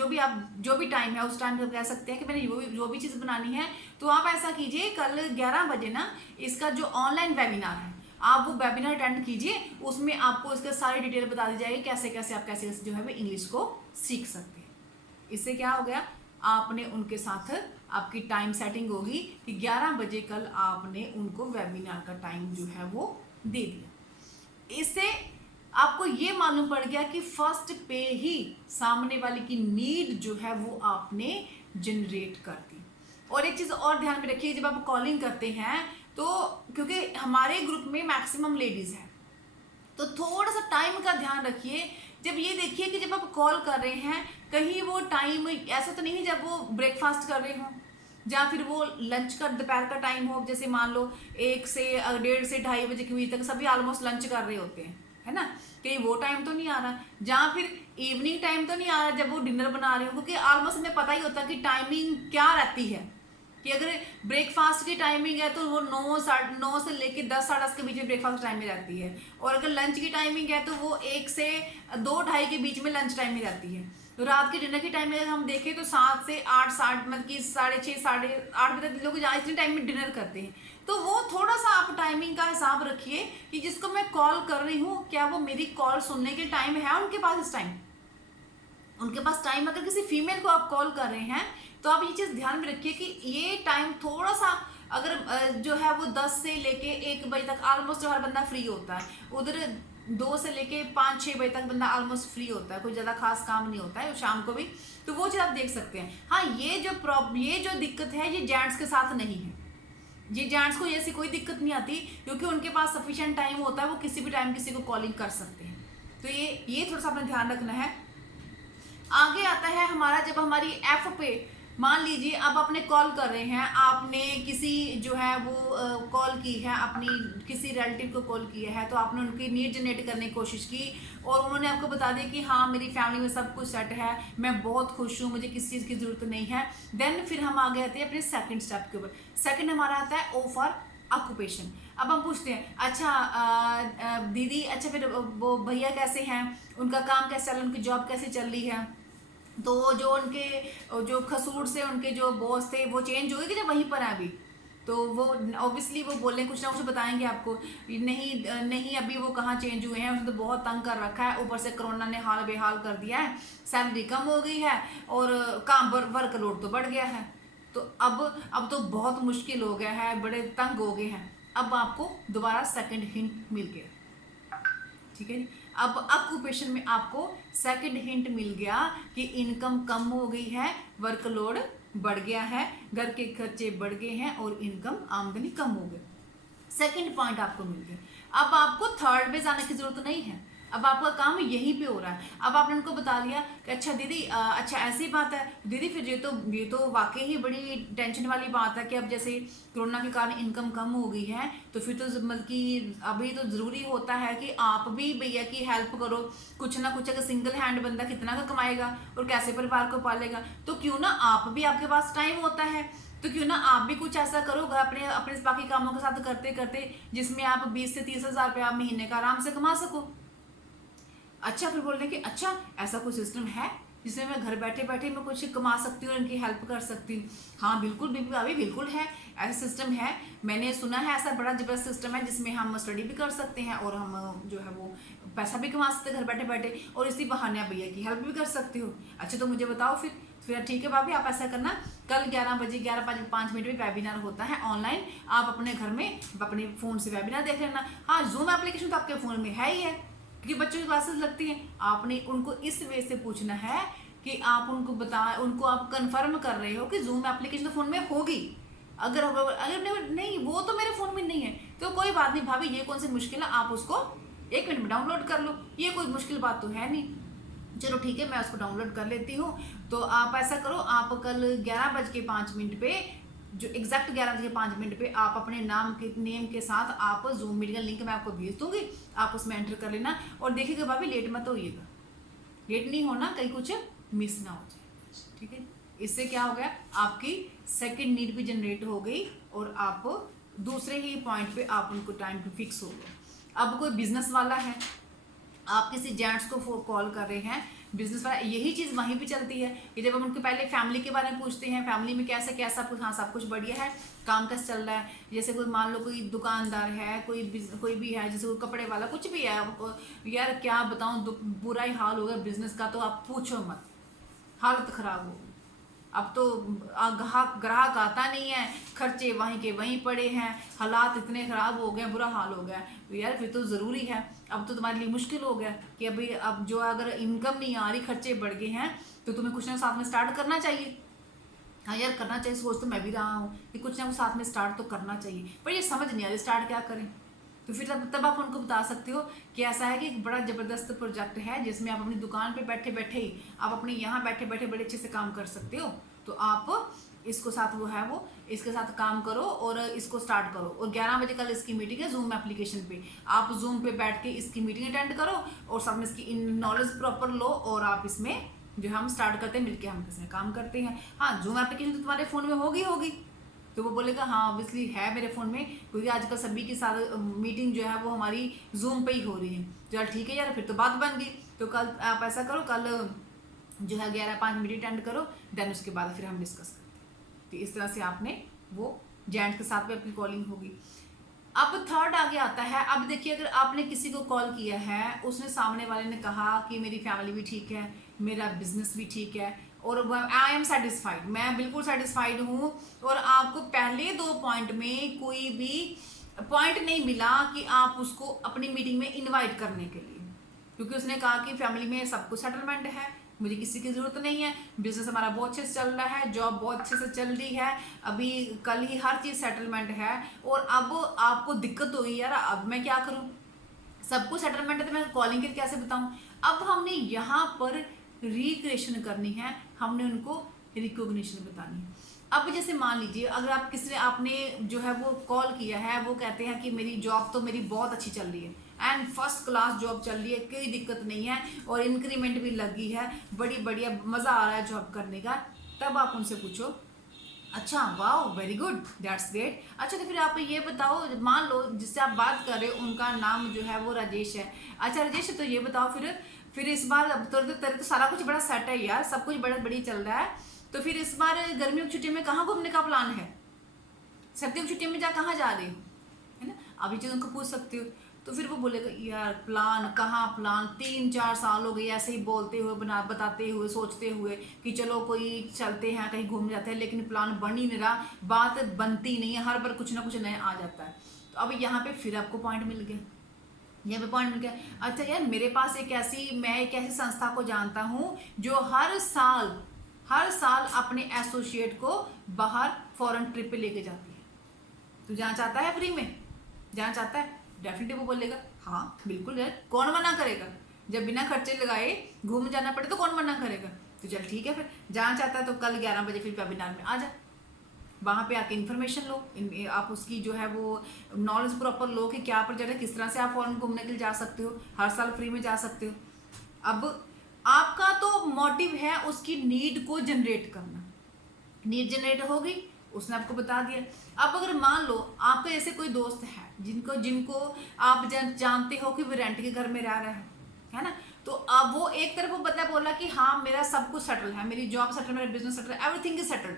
जो भी टाइम है उस टाइम पर कह सकते हैं कि मैंने जो भी चीज़ बनानी है, तो आप ऐसा कीजिए कल 11 बजे ना इसका जो ऑनलाइन वेबिनार है आप वो वेबिनार अटेंड कीजिए, उसमें आपको इसका सारी डिटेल बता दी जाएगी कैसे कैसे आप कैसे जो है वो इंग्लिश को सीख सकते हैं। इससे क्या हो गया, आपने उनके साथ आपकी टाइम सेटिंग होगी कि 11 बजे कल आपने उनको वेबिनार का टाइम जो है वो दे दिया। इससे आपको ये मालूम पड़ गया कि फर्स्ट पे ही सामने वाले की नीड जो है वो आपने जनरेट कर दी। और एक चीज़ और ध्यान में रखिए, जब आप कॉलिंग करते हैं तो क्योंकि हमारे ग्रुप में मैक्सिमम लेडीज़ हैं तो थोड़ा सा टाइम का ध्यान रखिए। जब ये देखिए कि जब आप कॉल कर रहे हैं कहीं वो टाइम ऐसा तो नहीं है जब वो ब्रेकफास्ट कर रहे हों या फिर वो लंच का दोपहर का टाइम हो, जैसे मान लो 1 से 1:30 से 2:30 बजे के बीच तक सभी ऑलमोस्ट लंच कर रहे होते हैं, है ना, कहीं वो टाइम तो नहीं आ रहा, जहाँ फिर इवनिंग टाइम तो नहीं आ रहा जब वो डिनर बना रहे हो, क्योंकि ऑलमोस्ट हमें पता ही होता है कि टाइमिंग क्या रहती है कि अगर ब्रेकफास्ट की टाइमिंग है तो वो 9 से लेके 10 साढ़े 10 के बीच में ब्रेकफास्ट टाइम में रहती है, और अगर लंच की टाइमिंग है तो वो 1 से 2 ढाई के बीच में लंच टाइम में रहती है। तो रात के डिनर के टाइम में अगर हम देखें तो 7 से 8, मतलब कि 6:30 8:30 बजे तक लोग इतने टाइम में डिनर करते हैं। तो वो थोड़ा सा आप टाइमिंग का हिसाब रखिए कि जिसको मैं कॉल कर रही हूँ क्या वो मेरी कॉल सुनने के टाइम है उनके पास इस टाइम, उनके पास टाइम। अगर किसी फीमेल को आप कॉल कर रहे हैं तो आप ये चीज़ ध्यान में रखिए कि ये टाइम थोड़ा सा अगर जो है वो 10 से लेके 1 बजे तक ऑलमोस्ट हर बंदा फ्री होता है, उधर 2 से लेके 5-6 बजे तक बंदा ऑलमोस्ट फ्री होता है, कोई ज़्यादा खास काम नहीं होता है शाम को भी। तो वो चीज़ आप देख सकते हैं। हाँ, ये जो दिक्कत है ये जेंट्स के साथ नहीं है, ये जेंट्स को ऐसी कोई दिक्कत नहीं आती क्योंकि उनके पास सफिशिएंट टाइम होता है, वो किसी भी टाइम किसी को कॉलिंग कर सकते हैं। तो ये थोड़ा सा अपना ध्यान रखना है। आगे आता है हमारा, जब हमारी एफ पे मान लीजिए अब आपने कॉल कर रहे हैं, आपने किसी जो है वो कॉल की है, अपनी किसी रिलेटिव को कॉल किया है, तो आपने उनकी नीड जनरेट करने की कोशिश की और उन्होंने आपको बता दिया कि हाँ मेरी फैमिली में सब कुछ सेट है, मैं बहुत खुश हूँ, मुझे किसी चीज़ की ज़रूरत नहीं है। देन फिर हम आगे आते हैं अपने सेकंड स्टेप के ऊपर। सेकंड हमारा आता है ओ फॉर ऑक्यूपेशन। अब हम पूछते हैं अच्छा दीदी, अच्छा फिर वो भैया कैसे हैं, उनका काम कैसे चल रहा है, उनकी जॉब कैसे चल रही है। तो जो उनके जो खसूर से उनके जो बॉस थे वो चेंज हो गए कि जब वहीं पर है अभी, तो वो ऑब्वियसली वो बोलें कुछ ना कुछ बताएंगे आपको, नहीं अभी वो कहाँ चेंज हुए हैं, उसने तो बहुत तंग कर रखा है, ऊपर से कोरोना ने हाल बेहाल कर दिया है, सैलरी कम हो गई है और काम वर्कलोड तो बढ़ गया है, तो अब तो बहुत मुश्किल हो गया है, बड़े तंग हो गए हैं। अब आपको दोबारा सेकंड हिंट मिल गया, ठीक है जी। अब ऑक्यूपेशन में आपको सेकंड हिंट मिल गया कि इनकम कम हो गई है, वर्कलोड बढ़ गया है, घर के खर्चे बढ़ गए हैं और इनकम आमदनी कम हो गई। सेकंड पॉइंट आपको मिल गया। अब आपको थर्ड पे जाने की जरूरत नहीं है, अब आपका काम यहीं पे हो रहा है। अब आपने उनको बता दिया कि अच्छा दीदी अच्छा ऐसी बात है दीदी, फिर ये तो वाकई ही बड़ी टेंशन वाली बात है कि अब जैसे कोरोना के कारण इनकम कम हो गई है, तो फिर तो मतलब कि अभी तो ज़रूरी होता है कि आप भी भैया की हेल्प करो, कुछ ना कुछ। अगर सिंगल हैंड बंदा कितना का कमाएगा और कैसे परिवार को पालेगा, तो क्यों ना आप भी, आपके पास टाइम होता है तो क्यों ना आप भी कुछ ऐसा करो अपने अपने बाकी कामों के साथ करते करते, जिसमें आप 20 से 30 हज़ार रुपये आप महीने का आराम से कमा सको। अच्छा, फिर बोल रहे कि अच्छा ऐसा कोई सिस्टम है जिसमें मैं घर बैठे बैठे मैं कुछ कमा सकती हूँ, उनकी हेल्प कर सकती हूँ। हाँ बिल्कुल बीबी भाभी, बिल्कुल है, ऐसा सिस्टम है, मैंने सुना है ऐसा बड़ा जबरदस्त सिस्टम है जिसमें हम स्टडी भी कर सकते हैं और हम जो है वो पैसा भी कमा सकते हैं घर बैठे बैठे, और इसी बहाने आप भैया की हेल्प भी कर सकती हो। अच्छा तो मुझे बताओ फिर ठीक है भाभी, आप ऐसा करना, कल 11 बजे 11:05 में वेबिनार होता है ऑनलाइन, आप अपने घर में अपने फ़ोन से वेबिनार देख लेना। हाँ, जूम एप्लीकेशन तो आपके फ़ोन में है ही है क्योंकि बच्चों की क्लासेस लगती हैं। आपने उनको इस वे से पूछना है कि आप उनको बताएं, उनको आप कंफर्म कर रहे हो कि जूम एप्लीकेशन तो फ़ोन में होगी। अगर नहीं वो तो मेरे फ़ोन में नहीं है तो कोई बात नहीं भाभी, ये कौन सी मुश्किल है, आप उसको 1 मिनट में डाउनलोड कर लो, ये कोई मुश्किल बात तो है नहीं। चलो ठीक है, मैं उसको डाउनलोड कर लेती हूँ। तो आप ऐसा करो, आप कल 11:05 पे, जो एग्जैक्ट 11:05 पे आप अपने नेम के साथ आप जूम मीटिंग का लिंक मैं आपको भेज दूंगी, आप उसमें एंटर कर लेना और देखिएगा भाभी लेट मत होइएगा, लेट नहीं होना, कहीं कुछ मिस ना हो जाए, ठीक है। इससे क्या हो गया, आपकी सेकंड नीड भी जनरेट हो गई और आप दूसरे ही पॉइंट पे आप उनको टाइम पे फिक्स हो गए। अब कोई बिजनेस वाला है, आप किसी जेंट्स को कॉल कर रहे हैं, बिजनेस वाला, यही चीज़ वहीं पे चलती है कि जब हम उनके पहले फैमिली के बारे में पूछते हैं, फैमिली में कैसा क्या सब कुछ, हाँ सब कुछ बढ़िया है, काम कैसे चल रहा है। जैसे कोई मान लो कोई दुकानदार है, कोई भी है, जैसे कोई कपड़े वाला कुछ भी है, यार क्या बताऊँ, बुरा ही हाल हो गया बिजनेस का, तो आप पूछो मत, हालत ख़राब हो गई। अब तो ग्राहक आता नहीं है, खर्चे वहीं के वहीं पड़े हैं, हालात इतने ख़राब हो गए, बुरा हाल हो गया। तो यार फिर तो ज़रूरी है, अब तो तुम्हारे लिए मुश्किल हो गया कि अभी अब जो अगर इनकम नहीं आ रही, खर्चे बढ़ गए हैं, तो तुम्हें कुछ ना साथ में स्टार्ट करना चाहिए। हाँ यार करना चाहिए, सोच तो मैं भी रहा हूँ कि कुछ ना कुछ साथ में स्टार्ट तो करना चाहिए, पर ये समझ नहीं आ रही स्टार्ट क्या करें। तो फिर तब आप उनको बता सकते हो कि ऐसा है कि एक बड़ा ज़बरदस्त प्रोजेक्ट है जिसमें आप अपनी दुकान पे बैठे बैठे ही, आप अपने यहाँ बैठे बैठे बड़े अच्छे से काम कर सकते हो। तो आप इसको साथ इसके साथ काम करो और इसको स्टार्ट करो। और 11 बजे कल इसकी मीटिंग है जूम एप्लीकेशन पे, आप जूम पे बैठ के इसकी मीटिंग अटेंड करो और सब में इसकी नॉलेज प्रॉपर लो और आप इसमें जो हम स्टार्ट करते हैं, मिलके हम इसमें काम करते हैं। हाँ, जूम एप्लीकेशन तो तुम्हारे फ़ोन में होगी, तो वो बोलेगा हाँ ऑब्वियसली है मेरे फ़ोन में, क्योंकि आजकल सभी की साथ मीटिंग जो है वो हमारी जूम पे ही हो रही है। चल ठीक है यार, फिर तो बात बन गई। तो कल आप ऐसा करो, कल जो है 11-5 मीटिंग अटेंड करो, देन उसके बाद फिर हम डिस्कस करते हैं। तो इस तरह से आपने वो जेंट्स के साथ भी अपनी कॉलिंग होगी। अब थर्ड आगे आता है। अब देखिए, अगर आपने किसी को कॉल किया है, उसने सामने वाले ने कहा कि मेरी फैमिली भी ठीक है, मेरा बिजनेस भी ठीक है और आई एम सेटिस्फाइड, मैं बिल्कुल सेटिस्फाइड हूँ, और आपको पहले 2 पॉइंट में कोई भी पॉइंट नहीं मिला कि आप उसको अपनी मीटिंग में इनवाइट करने के लिए, क्योंकि उसने कहा कि फैमिली में सब कुछ सेटलमेंट है, मुझे किसी की ज़रूरत नहीं है, बिजनेस हमारा बहुत अच्छे से चल रहा है, जॉब बहुत अच्छे से चल रही है, अभी कल ही हर चीज़ सेटलमेंट है, और अब आपको दिक्कत हो गई यार, अब मैं क्या करूं, सब कुछ सेटलमेंट है तो मैं कॉलिंग करके कैसे बताऊं। अब हमने यहाँ पर रिक्रिएशन करनी है, हमने उनको रिकॉग्निशन बतानी है। अब जैसे मान लीजिए, अगर आप किसी ने आपने जो है वो कॉल किया है, वो कहते हैं कि मेरी जॉब तो मेरी बहुत अच्छी चल रही है एंड फर्स्ट क्लास जॉब चल रही है, कोई दिक्कत नहीं है और इंक्रीमेंट भी लगी है, बड़ी बढ़िया मज़ा आ रहा है जॉब करने का। तब आप उनसे पूछो, अच्छा wow very good that's great, अच्छा तो फिर आप ये बताओ, मान लो जिससे आप बात कर रहे हो उनका नाम जो है वो राजेश है, अच्छा राजेश तो ये बताओ फिर इस बार, अब तेरे तो सारा कुछ बड़ा सेट है यार, सब कुछ बड़ा बढ़िया चल रहा है, तो फिर इस बार गर्मियों की छुट्टी में कहाँ घूमने का प्लान है, सर्दियों की छुट्टी में कहाँ जा रही हो, है ना। आप ये चीज़ उनको पूछ सकते हो। तो फिर वो बोलेगा यार प्लान कहाँ, प्लान 3-4 साल हो गए ऐसे ही बोलते हुए, बताते हुए, सोचते हुए कि चलो कोई चलते हैं कहीं घूम जाते हैं, लेकिन प्लान बन ही नहीं रहा, बात बनती नहीं है, हर बार कुछ ना कुछ नया आ जाता है। तो अब यहाँ पे फिर आपको पॉइंट मिल गया, यहाँ पे पॉइंट मिल गया, अच्छा यार मेरे पास मैं एक ऐसी संस्था को जानता हूँ जो हर साल अपने एसोसिएट को बाहर फॉरेन ट्रिप पे लेके जाती है, तो जाना चाहता है फ्री में, जाना चाहता है, डेफिनेटली वो बोलेगा हाँ बिल्कुल यार, कौन मना करेगा, जब बिना खर्चे लगाए घूम जाना पड़े तो कौन मना करेगा। तो चल ठीक है, फिर जाना चाहता है तो कल 11 बजे फिर वेबिनार में आ जा, वहाँ पे आके इन्फॉर्मेशन लो, आप उसकी जो है वो नॉलेज प्रॉपर लो कि क्या प्रोजेक्ट है, किस तरह से आप फॉरेन घूमने के लिए जा सकते हो, हर साल फ्री में जा सकते हो। अब आपका तो मोटिव है उसकी नीड को जनरेट करना, नीड जनरेट होगी, उसने आपको बता दिया। अब अगर मान लो आपका ऐसे कोई दोस्त है जिनको आप जानते हो कि वो रेंट के घर में रह रहा है ना, तो अब वो एक तरफ वो बंदा बोला कि हाँ मेरा सब कुछ सेटल है, मेरी जॉब सेटल, मेरा business settle, everything is settled,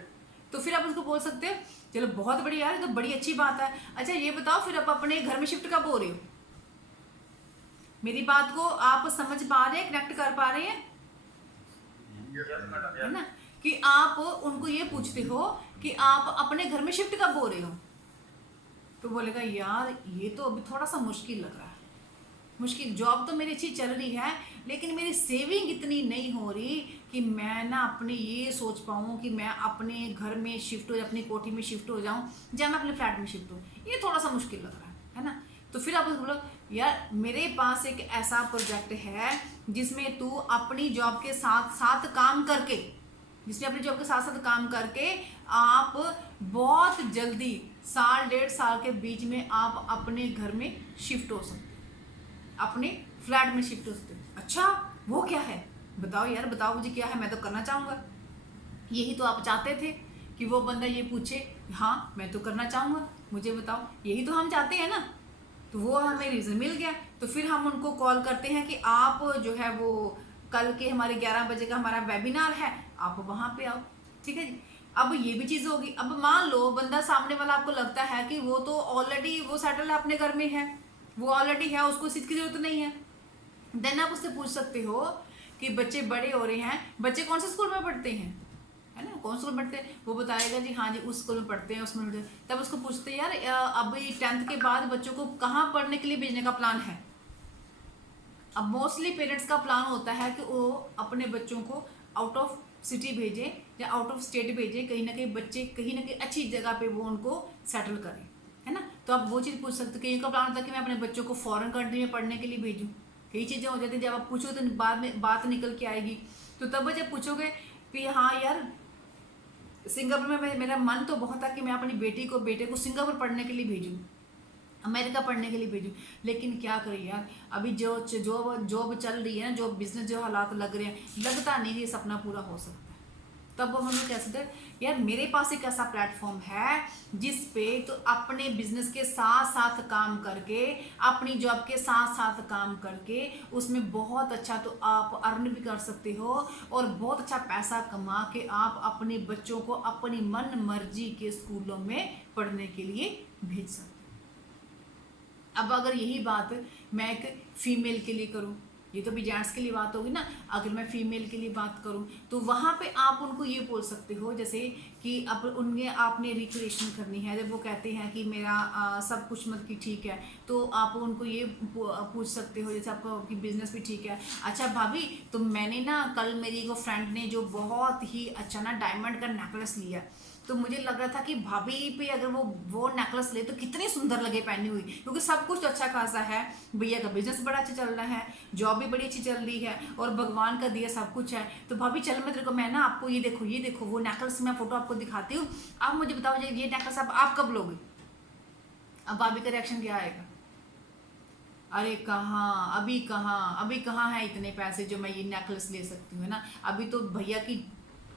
तो फिर आप उसको बोल सकते हो चलो बहुत बढ़िया यार, तो बड़ी अच्छी बात है, अच्छा ये बताओ फिर आप अपने घर में शिफ्ट कब हो रहे हो, मेरी बात को आप समझ पा रहे हैं, कनेक्ट कर पा रहे हैं, है ना, कि आप उनको ये पूछते हो कि आप अपने घर में शिफ्ट कब हो रहे हो, तो बोलेगा यार ये तो अभी थोड़ा सा मुश्किल लग रहा है, मुश्किल, जॉब तो मेरी अच्छी चल रही है लेकिन मेरी सेविंग इतनी नहीं हो रही कि मैं ना अपने ये सोच पाऊँ कि मैं अपने घर में शिफ्ट हो, अपनी कोठी में शिफ्ट हो जाऊँ या मैं अपने फ्लैट में शिफ्ट हूँ, ये थोड़ा सा मुश्किल लग रहा है ना। तो फिर आप बोलो यार मेरे पास एक ऐसा प्रोजेक्ट है जिसमें तू अपनी जॉब के साथ साथ काम करके, आप बहुत जल्दी 1.5 साल के बीच में आप अपने घर में शिफ्ट हो सकते, अपने फ्लैट में शिफ्ट हो सकते। अच्छा वो क्या है, बताओ यार, बताओ मुझे क्या है, मैं तो करना चाहूँगा, यही तो आप चाहते थे कि वो बंदा ये पूछे, हाँ मैं तो करना चाहूँगा, मुझे बताओ, यही तो हम चाहते हैं ना। तो वो हमें रीज़न मिल गया, तो फिर हम उनको कॉल करते हैं कि आप जो है वो कल के हमारे 11 बजे का हमारा वेबिनार है, आप वहाँ पे आओ, ठीक है जी। अब ये भी चीज़ होगी। अब मान लो बंदा सामने वाला आपको लगता है कि वो तो ऑलरेडी वो सेटल अपने घर में है, वो ऑलरेडी है, उसको इस चीज़ की जरूरत नहीं है, देन आप उससे पूछ सकते हो कि बच्चे बड़े हो रहे हैं, बच्चे कौन से स्कूल में पढ़ते हैं, है ना, कौन स्कूल में पढ़ते हैं, वो बताएगा जी हाँ जी उस स्कूल में पढ़ते हैं, उसमें पढ़ते हैं। तब उसको पूछते हैं यार अभी 10th के बाद बच्चों को कहाँ पढ़ने के लिए भेजने का प्लान है। अब मोस्टली पेरेंट्स का प्लान होता है कि वो अपने बच्चों को आउट ऑफ सिटी भेजें या आउट ऑफ स्टेट भेजें, कहीं ना कहीं बच्चे कहीं ना कहीं अच्छी जगह पे वो उनको सेटल करें, है ना। तो आप वो चीज़ पूछ सकते हो। कहीं का प्लान होता है कि मैं अपने बच्चों को फॉरेन कंट्री में पढ़ने के लिए भेजूँ, कई चीज़ें हो जाती हैं, जब आप पूछो तो बाद में बात निकल के आएगी। तो तब जब पूछोगे कि हाँ यार सिंगापुर में मेरा मन तो बहुत था कि मैं अपनी बेटे को सिंगापुर पढ़ने के लिए भेजूँ, अमेरिका पढ़ने के लिए भेजूँ, लेकिन क्या करें यार अभी जो जॉब चल रही है ना, जो बिजनेस जो हालात लग रहे हैं, लगता नहीं ये सपना पूरा हो सकता है। तब वो हम लोग कह सकते हैं यार मेरे पास एक ऐसा प्लेटफॉर्म है जिस पे तो अपने बिजनेस के साथ साथ काम करके, अपनी जॉब के साथ साथ काम करके उसमें बहुत अच्छा तो आप अर्न भी कर सकते हो और बहुत अच्छा पैसा कमा के आप अपने बच्चों को अपनी मन मर्जी के स्कूलों में पढ़ने के लिए भेज सकते हो। अब अगर यही बात मैं एक फीमेल के लिए करूं, ये तो भी जेंट्स के लिए बात होगी ना, अगर मैं फीमेल के लिए बात करूं तो वहां पे आप उनको ये बोल सकते हो जैसे कि अब उनके आपने रिक्रिएशन करनी है, जब वो कहते हैं कि मेरा सब कुछ मतलब कि ठीक है, तो आप उनको ये पूछ सकते हो जैसे आपको कि बिजनेस भी ठीक है, अच्छा भाभी तो मैंने ना कल मेरी एक फ्रेंड ने जो बहुत ही अच्छा ना डायमंड का नेकलेस लिया, तो मुझे लग रहा था कि भाभी पे अगर वो नेकलेस ले तो कितनी सुंदर लगे पहनी हुई, क्योंकि सब कुछ तो अच्छा खासा है, भैया का बिजनेस बड़ा अच्छा चल रहा है, जॉब भी बड़ी अच्छी चल रही है और भगवान का दिया सब कुछ है, तो भाभी चल मैं तेरे को मैं ना आपको ये देखो वो नेकलेस मैं फोटो आपको दिखाती हूँ, आप मुझे बताओ ये नेकलेस आप कब लोगे। अब भाभी का रिएक्शन क्या आएगा, अरे अभी कहाँ है इतने पैसे जो मैं ये नेकलेस ले सकती हूँ, है ना, अभी तो भैया की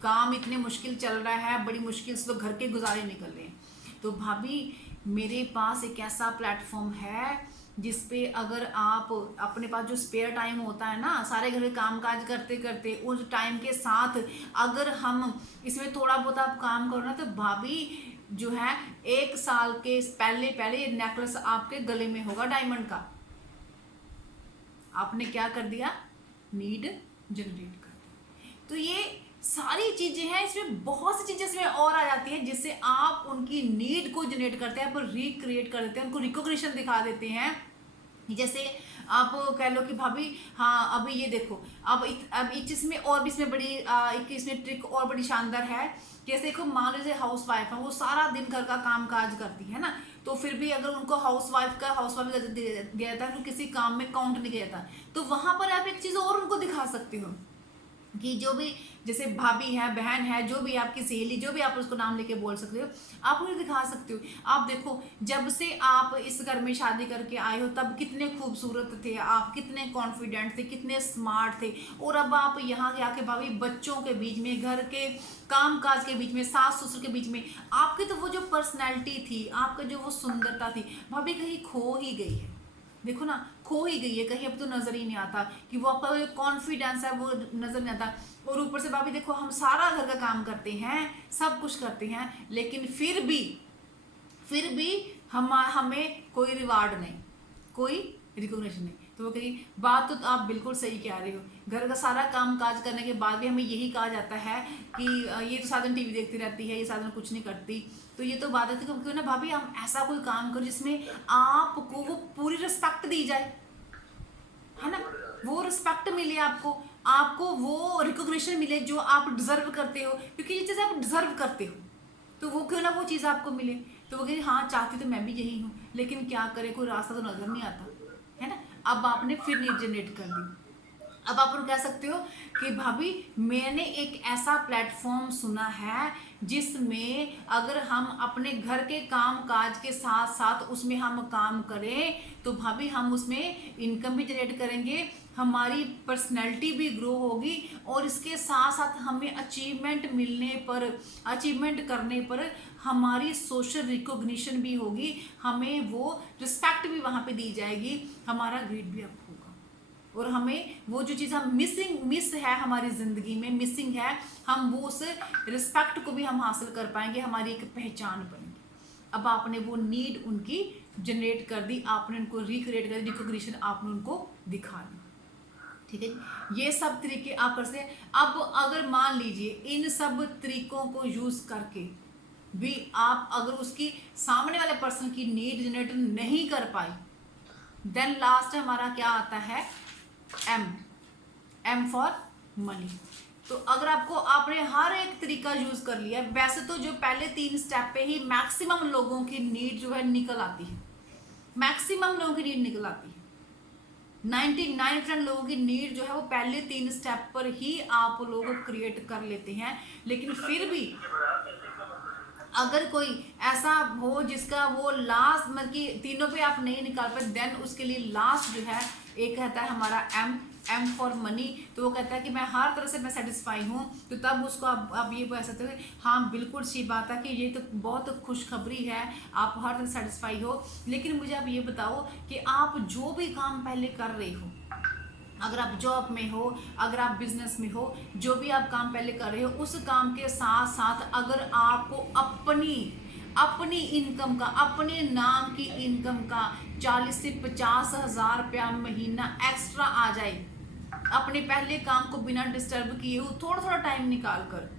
काम इतने मुश्किल चल रहा है, बड़ी मुश्किल से तो घर के गुजारे निकल रहे हैं, तो भाभी मेरे पास एक ऐसा प्लेटफॉर्म है जिस पे अगर आप अपने पास जो स्पेयर टाइम होता है ना सारे घर के काम काज करते करते उस टाइम के साथ अगर हम इसमें थोड़ा बहुत आप काम करो ना, तो भाभी जो है 1 साल के पहले पहले ये नेकलेस आपके गले में होगा डायमंड का। आपने क्या कर दिया, नीड जनरेट कर दी। तो ये सारी चीजें हैं, इसमें बहुत सी चीजें इसमें और आ जाती हैं जिससे आप उनकी नीड को जनरेट करते हैं, पर रिक्रिएट कर देते हैं, उनको रिकॉग्निशन दिखा देते हैं। जैसे आप कह लो कि भाभी हाँ अभी ये देखो अब इसमें और भी इसमें बड़ी एक इसमें ट्रिक और बड़ी शानदार है, जैसे देखो मान लीजिए हाउस वाइफ है, वो सारा दिन घर का काम काज करती है ना, तो फिर भी अगर उनको हाउस वाइफ दिया जाता है, उनको किसी काम में काउंट नहीं किया जाता, तो वहां पर आप एक चीज और उनको दिखा सकते हो कि जो भी जैसे भाभी है, बहन है, जो भी आपकी सहेली, जो भी आप उसको नाम लेके बोल सकते हो, आप उन्हें दिखा सकते हो, आप देखो जब से आप इस घर में शादी करके आए हो तब कितने खूबसूरत थे आप, कितने कॉन्फिडेंट थे, कितने स्मार्ट थे, और अब आप यहाँ आके भाभी बच्चों के बीच में, घर के काम काज के बीच में, सास ससुर के बीच में आपकी तो वो जो पर्सनैलिटी थी, आपका जो वो सुंदरता थी, भाभी कहीं खो ही गई है। देखो ना, खो ही गई है, कहीं अब तो नजर ही नहीं आता कि वो आपका जो कॉन्फिडेंस है वो नजर नहीं आता। और ऊपर से भाभी देखो हम सारा घर का काम करते हैं, सब कुछ करते हैं, लेकिन फिर भी हमें कोई रिवार्ड नहीं, कोई रिकॉग्निशन नहीं। तो वो कही बात तो आप बिल्कुल सही कह रहे हो, घर का सारा काम काज करने के बाद भी हमें यही कहा जाता है कि ये तो साधन टीवी देखती रहती है, ये साधन कुछ नहीं करती, तो ये तो बात है कि क्यों ना भाभी हम ऐसा कोई काम करो जिसमें आपको वो पूरी रिस्पेक्ट दी जाए, है ना, वो रिस्पेक्ट मिले आपको, आपको वो रिकॉग्निशन मिले जो आप डिजर्व करते हो, क्योंकि ये चीज़ आप डिजर्व करते हो, तो वो क्यों ना वो चीज़ आपको मिले। तो वो कहे हाँ चाहती तो मैं भी यही हूँ, लेकिन क्या करे, कोई रास्ता तो नजर नहीं आता, है ना। अब आपने फिर नीड जनरेट कर दी, अब आप उनको कह सकते हो कि भाभी मैंने एक ऐसा प्लेटफॉर्म सुना है जिसमें अगर हम अपने घर के काम काज के साथ साथ उसमें हम काम करें तो भाभी हम उसमें इनकम भी जनरेट करेंगे, हमारी पर्सनैलिटी भी ग्रो होगी, और इसके साथ साथ हमें अचीवमेंट मिलने पर, अचीवमेंट करने पर हमारी सोशल रिकॉग्निशन भी होगी, हमें वो रिस्पेक्ट भी वहाँ पे दी जाएगी, हमारा ग्रेड भी अप होगा, और हमें वो जो चीज़ हम मिस है हमारी ज़िंदगी में मिसिंग है, हम वो उस रिस्पेक्ट को भी हम हासिल कर पाएंगे, हमारी एक पहचान बनेगी। अब आपने वो नीड उनकी जनरेट कर दी, आपने उनको रिक्रिएट कर दी, रिकॉग्निशन आपने उनको दिखा दी, ठीक है। ये सब तरीके आप कर सकते हैं। अब अगर मान लीजिए इन सब तरीकों को यूज़ करके भी आप अगर उसकी सामने वाले पर्सन की नीड जनरेट नहीं कर पाए, देन लास्ट हमारा क्या आता है, एम फॉर मनी। तो अगर आपने हर एक तरीका यूज कर लिया, वैसे तो जो पहले 3 स्टेप पे ही मैक्सिमम लोगों की नीड जो है निकल आती है, मैक्सिमम लोगों की नीड निकल आती है, 99% लोगों की नीड जो है वो पहले 3 स्टेप पर ही आप लोग क्रिएट कर लेते हैं। लेकिन फिर भी अगर कोई ऐसा हो जिसका वो लास्ट मतलब कि तीनों पे आप नहीं निकाल पाए, देन उसके लिए लास्ट जो है एक रहता है हमारा M फॉर मनी, तो वो कहता है कि मैं हर तरह से मैं सेटिस्फाई हूँ, तो तब उसको आप ये बोल सकते हो हाँ बिल्कुल सही बात है कि ये तो बहुत खुशखबरी है, आप हर तरह से सेटिस्फाई हो। लेकिन मुझे आप ये बताओ कि आप जो भी काम पहले कर रहे हो, अगर आप जॉब में हो, अगर आप बिजनेस में हो, जो भी आप काम पहले कर रहे हो, उस काम के साथ साथ अगर आपको अपनी इनकम का, अपने नाम की इनकम का 40 से 50 हजार रुपया महीना एक्स्ट्रा आ जाए, अपने पहले काम को बिना डिस्टर्ब किए हो थोड़ा थोड़ा टाइम निकाल कर,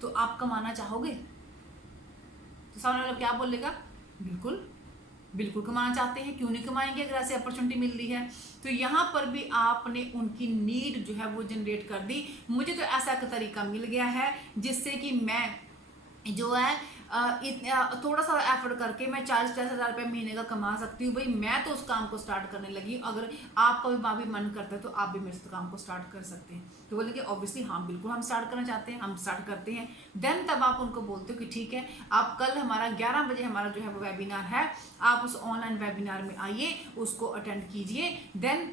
तो आप कमाना चाहोगे? तो सामने वाला क्या बोलेगा? बिल्कुल बिल्कुल कमाना चाहते हैं, क्यों नहीं कमाएंगे अगर ऐसी अपॉर्चुनिटी मिल रही है। तो यहाँ पर भी आपने उनकी नीड जो है वो जनरेट कर दी। मुझे तो ऐसा एक तरीका मिल गया है जिससे कि मैं जो है थोड़ा सा एफर्ट करके मैं 40-50 हज़ार रुपये महीने का कमा सकती हूँ। भाई मैं तो उस काम को स्टार्ट करने लगी, अगर आपका भी मन करता है तो आप भी मेरे से काम को स्टार्ट कर सकते हैं। तो बोले कि ऑब्वियसली हाँ बिल्कुल हम स्टार्ट करना चाहते हैं, हम स्टार्ट करते हैं। देन तब आप उनको बोलते हो कि ठीक है, आप कल हमारा 11 बजे हमारा जो है वो वेबिनार है, आप उस ऑनलाइन वेबिनार में आइए, उसको अटेंड कीजिए। देन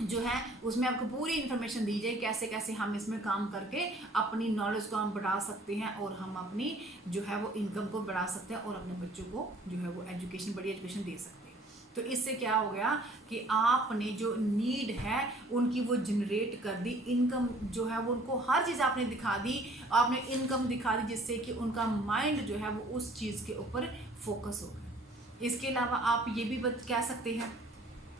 जो है उसमें आपको पूरी इन्फॉर्मेशन दी जाए कैसे कैसे हम इसमें काम करके अपनी नॉलेज को हम बढ़ा सकते हैं और हम अपनी जो है वो इनकम को बढ़ा सकते हैं और अपने बच्चों को जो है वो एजुकेशन, बड़ी एजुकेशन दे सकते हैं। तो इससे क्या हो गया कि आपने जो नीड है उनकी वो जनरेट कर दी, इनकम जो है वो उनको हर चीज़ आपने दिखा दी, आपने इनकम दिखा दी, जिससे कि उनका माइंड जो है वो उस चीज़ के ऊपर फोकस हो गया। इसके अलावा आप ये भी कह सकते हैं,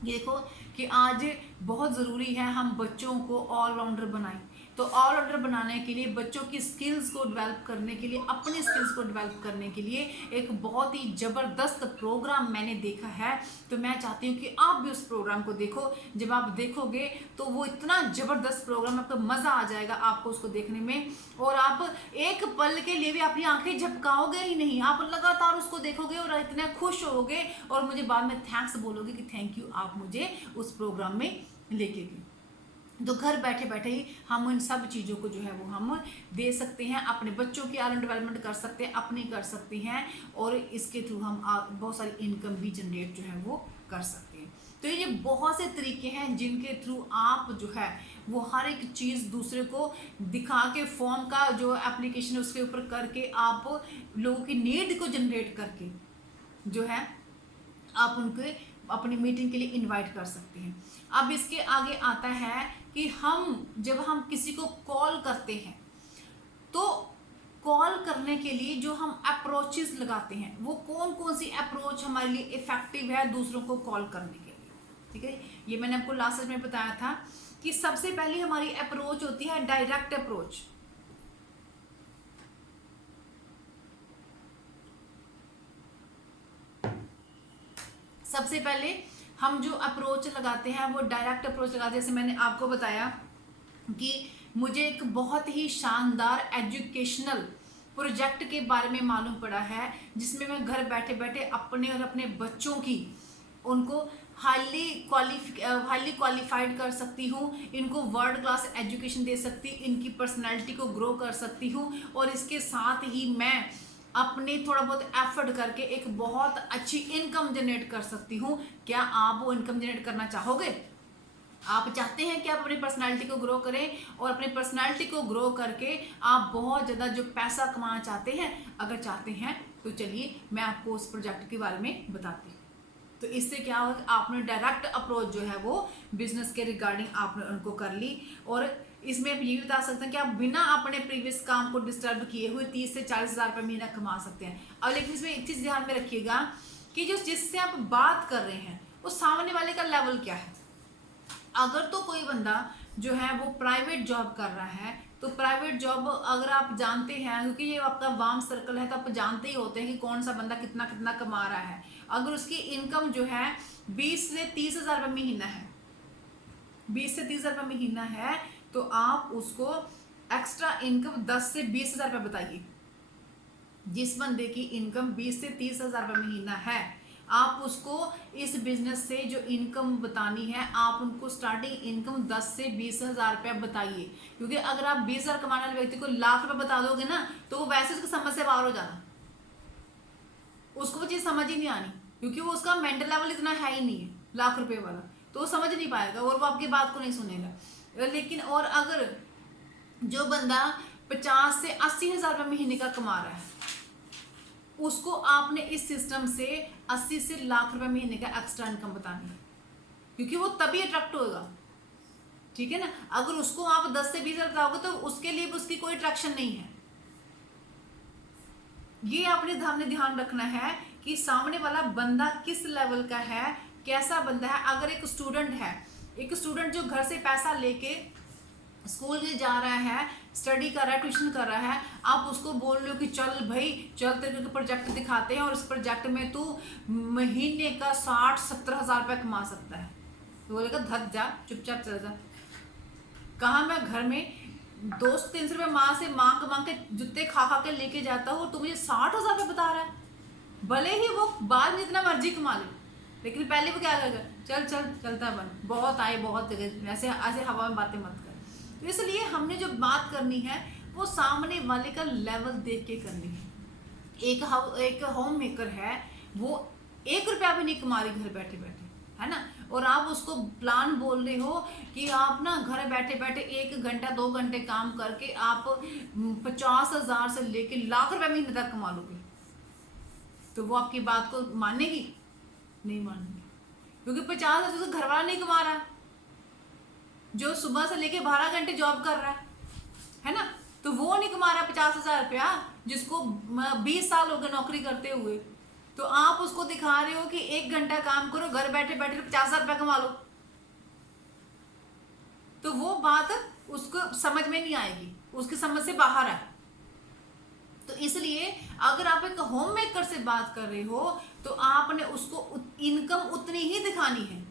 ये देखो कि आज बहुत ज़रूरी है हम बच्चों को ऑलराउंडर बनाएं। तो ऑलराउंडर बनाने के लिए, बच्चों की स्किल्स को डेवलप करने के लिए, अपनी स्किल्स को डेवलप करने के लिए एक बहुत ही ज़बरदस्त प्रोग्राम मैंने देखा है। तो मैं चाहती हूँ कि आप भी उस प्रोग्राम को देखो। जब आप देखोगे तो वो इतना ज़बरदस्त प्रोग्राम, आपको मज़ा आ जाएगा आपको उसको देखने में, और आप एक पल के लिए भी अपनी आंखें झपकाओगे ही नहीं, आप लगातार उसको देखोगे और इतने खुश होगे और मुझे बाद में थैंक्स बोलोगे कि थैंक यू, आप मुझे उस प्रोग्राम में लेके गए। तो घर बैठे बैठे ही हम इन सब चीज़ों को जो है वो हम दे सकते हैं, अपने बच्चों की आर्न डेवलपमेंट कर सकते हैं, अपनी कर सकते हैं, और इसके थ्रू हम बहुत सारी इनकम भी जनरेट जो है वो कर सकते हैं। तो ये बहुत से तरीके हैं जिनके थ्रू आप जो है वो हर एक चीज़ दूसरे को दिखा के, फॉर्म का जो एप्लीकेशन उसके ऊपर करके, आप लोगों की नीड को जनरेट करके जो है आप उनके अपनी मीटिंग के लिए इनवाइट कर सकते हैं। अब इसके आगे आता है कि जब हम किसी को कॉल करते हैं तो कॉल करने के लिए जो हम अप्रोचेस लगाते हैं, वो कौन कौन सी अप्रोच हमारे लिए इफेक्टिव है दूसरों को कॉल करने के लिए। ठीक है, ये मैंने आपको लास्ट में बताया था कि सबसे पहले हमारी अप्रोच होती है डायरेक्ट अप्रोच। सबसे पहले हम जो अप्रोच लगाते हैं वो डायरेक्ट अप्रोच लगाते हैं। जैसे मैंने आपको बताया कि मुझे एक बहुत ही शानदार एजुकेशनल प्रोजेक्ट के बारे में मालूम पड़ा है, जिसमें मैं घर बैठे बैठे अपने और अपने बच्चों की उनको हाईली क्वालिफाइड कर सकती हूँ, इनको वर्ल्ड क्लास एजुकेशन दे सकती, इनकी पर्सनैलिटी को ग्रो कर सकती हूँ, और इसके साथ ही मैं अपने थोड़ा बहुत एफर्ट करके एक बहुत अच्छी इनकम जनरेट कर सकती हूँ। क्या आप वो इनकम जनरेट करना चाहोगे? आप चाहते हैं कि आप अपनी पर्सनालिटी को ग्रो करें, और अपनी पर्सनालिटी को ग्रो करके आप बहुत ज़्यादा जो पैसा कमाना चाहते हैं? अगर चाहते हैं तो चलिए मैं आपको उस प्रोजेक्ट के बारे में बताती हूँ। तो इससे क्या होगा, आपने डायरेक्ट अप्रोच जो है वो बिजनेस के रिगार्डिंग आपने उनको कर ली, और इसमें आप ये भी बता सकते हैं कि आप बिना अपने प्रीवियस काम को डिस्टर्ब किए हुए 30 से 40 हज़ार रुपये महीना कमा सकते हैं। अब लेकिन इसमें एक चीज़ ध्यान में रखिएगा कि जो जिससे आप बात कर रहे हैं वो सामने वाले का लेवल क्या है। अगर तो कोई बंदा जो है वो प्राइवेट जॉब कर रहा है, तो प्राइवेट जॉब अगर आप जानते हैं, क्योंकि ये आपका वार्म सर्कल है, तो आप जानते ही होते हैं कि कौन सा बंदा कितना कितना कमा रहा है। अगर उसकी इनकम जो है 20 से 30 हज़ार रुपये महीना है, 20 से 30 हज़ार रुपये महीना है, तो आप उसको एक्स्ट्रा इनकम 10 से 20 हज़ार रुपये बताइए। जिस बंदे की इनकम 20 से 30 हज़ार रुपये महीना है, आप उसको इस बिजनेस से जो इनकम बतानी है, आप उनको स्टार्टिंग इनकम 10 से 20 हज़ार रुपये बताइए। क्योंकि अगर आप 20 हज़ार कमाने वाले व्यक्ति को लाख रुपये बता दोगे ना, तो वो वैसे उसकी समझ से बाहर हो जाना, उसको वो चीज़ समझ ही नहीं आनी, क्योंकि वो उसका मेंटल लेवल इतना है ही नहीं है लाख रुपए वाला। तो वो समझ नहीं पाएगा और वो आपकी बात को नहीं सुनेगा। लेकिन और अगर जो बंदा 50 से 80 हज़ार रुपये महीने का कमा रहा है, उसको आपने इस सिस्टम से 80 से लाख रुपए महीने का एक्स्ट्रा इनकम बतानी है, क्योंकि वो तभी अट्रैक्ट होगा, ठीक है ना। अगर उसको आप 10 से 20 हज़ार बताओगे तो उसके लिए उसकी कोई अट्रैक्शन नहीं है। ये आपने ध्यान रखना है कि सामने वाला बंदा किस लेवल का है, कैसा बंदा है। अगर एक स्टूडेंट है, एक स्टूडेंट जो घर से पैसा लेके स्कूल में जा रहा है, स्टडी कर रहा है, ट्यूशन कर रहा है, आप उसको बोल रहे हो कि चल भाई चल तेरे को प्रोजेक्ट दिखाते हैं और इस प्रोजेक्ट में तू महीने का 60-70 हज़ार रुपये कमा सकता है, तो बोलेगा धक जा, चुपचाप चल जा। कहाँ मैं घर में 200-300 रुपये माँ से मांग के जूते खा के लेके जाता हूँ और तू मुझे 60 हज़ार रुपये बता रहा है। भले ही वो बाद में जितना मर्जी कमा ले, लेकिन पहले वो क्या करेगा, चल चल चलता बन, बहुत आए बहुत जगह, ऐसे ऐसे हवा में बातें मत कर। तो इसलिए हमने जो बात करनी है वो सामने वाले का लेवल देख के करनी है। एक होम मेकर है, वो 1 रुपया भी नहीं कमा रही घर बैठे बैठे, है ना, और आप उसको प्लान बोल रहे हो कि आप ना घर बैठे बैठे 1 घंटा 2 घंटे काम करके आप 50 हज़ार से लेके लाख रुपए महीने तक कमा लोगे, तो वो आपकी बात को मानेगी? नहीं मानेगी, क्योंकि 50 हज़ार से घर वाला नहीं कमा रहा, जो सुबह से लेके 12 घंटे जॉब कर रहा है ना, तो वो नहीं कमा रहा 50 हज़ार रुपया, जिसको 20 साल हो गए नौकरी करते हुए। तो आप उसको दिखा रहे हो कि 1 घंटा काम करो, घर बैठे बैठे 50 हज़ार रुपया कमा लो, तो वो बात उसको समझ में नहीं आएगी, उसकी समझ से बाहर है। तो इसलिए अगर आप एक होम मेकर से बात कर रहे हो तो आपने उसको इनकम उतनी ही दिखानी है।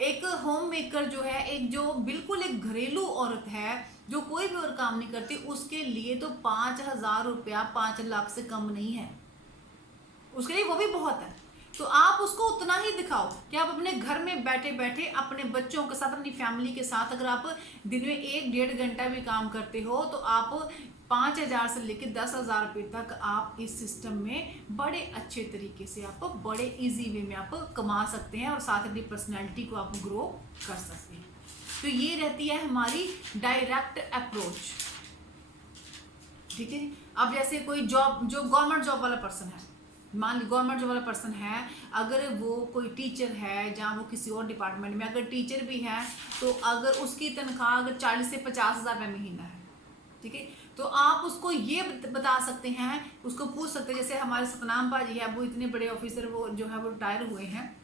एक होम मेकर जो है, एक जो बिल्कुल एक घरेलू औरत है जो कोई भी और काम नहीं करती, उसके लिए तो 5,000 रुपया 5 लाख से कम नहीं है, उसके लिए वो भी बहुत है। तो आप उसको उतना ही दिखाओ कि आप अपने घर में बैठे बैठे अपने बच्चों के साथ, अपनी फैमिली के साथ, अगर आप दिन में 1-1.5 घंटा भी काम करते हो तो आप 5,000 से लेकर 10,000 रुपये तक आप इस सिस्टम में बड़े अच्छे तरीके से, आप बड़े इजी वे में आप कमा सकते हैं और साथ अपनी पर्सनैलिटी को आप ग्रो कर सकते हैं। तो ये रहती है हमारी डायरेक्ट अप्रोच, ठीक है। अब जैसे कोई जॉब, जो गवर्नमेंट जॉब वाला पर्सन है, मान ली गवर्नमेंट जॉब वाला पर्सन है, अगर वो कोई टीचर है, जहाँ वो किसी और डिपार्टमेंट में अगर टीचर भी है, तो अगर उसकी तनख्वाह अगर 40 से 50 हज़ार रुपये महीना है, ठीक है, तो आप उसको ये बता सकते हैं, उसको पूछ सकते हैं। जैसे हमारे सतनाम भाजी है, वो इतने बड़े ऑफिसर, वो जो है वो रिटायर हुए हैं,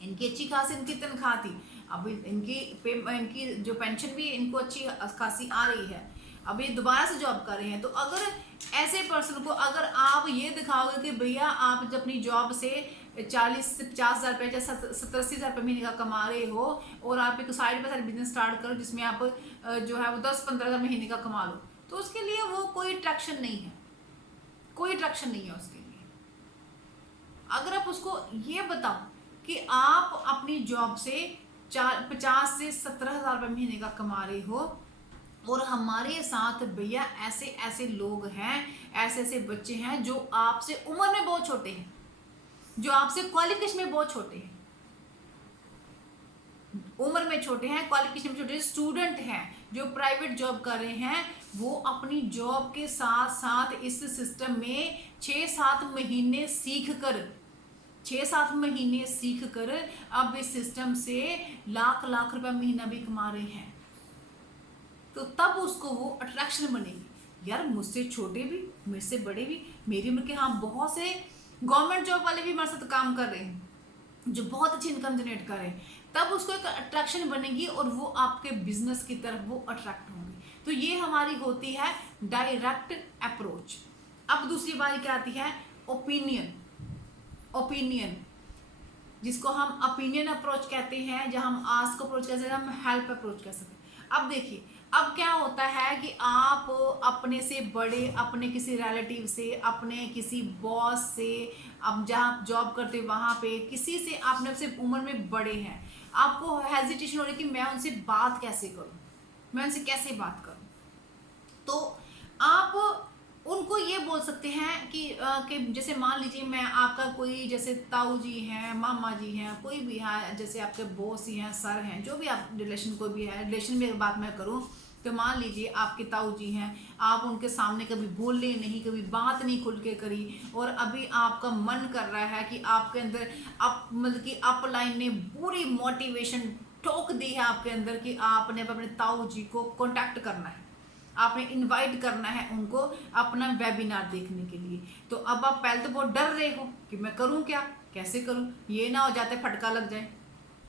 इनकी अच्छी खासी इनकी तनख्वाह थी, अब इनकी जो पेंशन भी इनको अच्छी खासी आ रही है, अब ये दोबारा से जॉब कर रहे हैं। तो अगर ऐसे पर्सन को अगर आप ये दिखाओगे कि भैया आप जब अपनी जॉब से 40 से 50 हज़ार रुपये या 70-80 हज़ार रुपये महीने का कमा रहे हो और आप एक side by side business start करो जिसमें आप जो है वो 10-15 हज़ार महीने का कमा लो, तो उसके लिए वो कोई अट्रैक्शन नहीं है, कोई अट्रैक्शन नहीं है उसके लिए। अगर आप उसको ये बताओ कि आप अपनी जॉब से 50 से 70 हज़ार रुपये महीने का कमा रहे हो और हमारे साथ भैया ऐसे ऐसे लोग हैं, ऐसे ऐसे बच्चे हैं जो आपसे उम्र में बहुत छोटे हैं, जो आपसे क्वालिफिकेशन में बहुत छोटे हैं, उम्र में छोटे हैं, क्वालिफिकेशन में छोटे, स्टूडेंट हैं जो प्राइवेट जॉब कर रहे हैं, वो अपनी जॉब के साथ साथ इस सिस्टम में 6-7 महीने सीख कर अब इस सिस्टम से लाख लाख रुपया महीना भी कमा रहे हैं। तो तब उसको वो अट्रैक्शन बनेगी, यार मुझसे छोटे भी, मेरे से बड़े भी, मेरी उम्र के, हाँ बहुत से गवर्नमेंट जॉब वाले भी हमारे साथ काम कर रहे हैं जो बहुत अच्छी इनकम जनरेट कर रहे हैं, तब उसको एक अट्रैक्शन बनेगी और वो आपके बिजनेस की तरफ वो अट्रैक्ट होंगे। तो ये हमारी होती है डायरेक्ट अप्रोच। अब दूसरी बात क्या आती है, ओपिनियन, जिसको हम ओपिनियन अप्रोच कहते हैं, जहाँ हम आस्क अप्रोच कह सकते हैं, हम हेल्प अप्रोच कह सकते हैं। अब देखिए, अब क्या होता है कि आप अपने से बड़े, अपने किसी रिलेटिव से, अपने किसी बॉस से, अब जहाँ आप जॉब करते हो वहाँ पे किसी से आपने से उम्र में बड़े हैं, आपको हेजिटेशन हो रही है कि मैं उनसे बात कैसे करूँ, मैं उनसे कैसे बात करूँ। तो आप उनको ये बोल सकते हैं कि जैसे मान लीजिए मैं आपका कोई जैसे ताऊ जी हैं, मामा जी हैं, कोई भी है, जैसे आपके बॉस ही हैं, सर हैं, जो भी आप रिलेशन कोई भी है, रिलेशन में बात मैं करूँ तो मान लीजिए आपके ताऊ जी हैं, आप उनके सामने कभी बोले नहीं, कभी बात नहीं खुल के करी, और अभी आपका मन कर रहा है कि आपके अंदर अप मतलब कि अपलाइन ने पूरी मोटिवेशन ठोक दी है आपके अंदर कि आपने अपने ताऊ जी को कांटेक्ट करना है, आपने इनवाइट करना है उनको अपना वेबिनार देखने के लिए। तो अब आप पहले तो बहुत डर रहे हो कि मैं करूं क्या, कैसे करूं, ये ना हो जाते फटका लग जाए,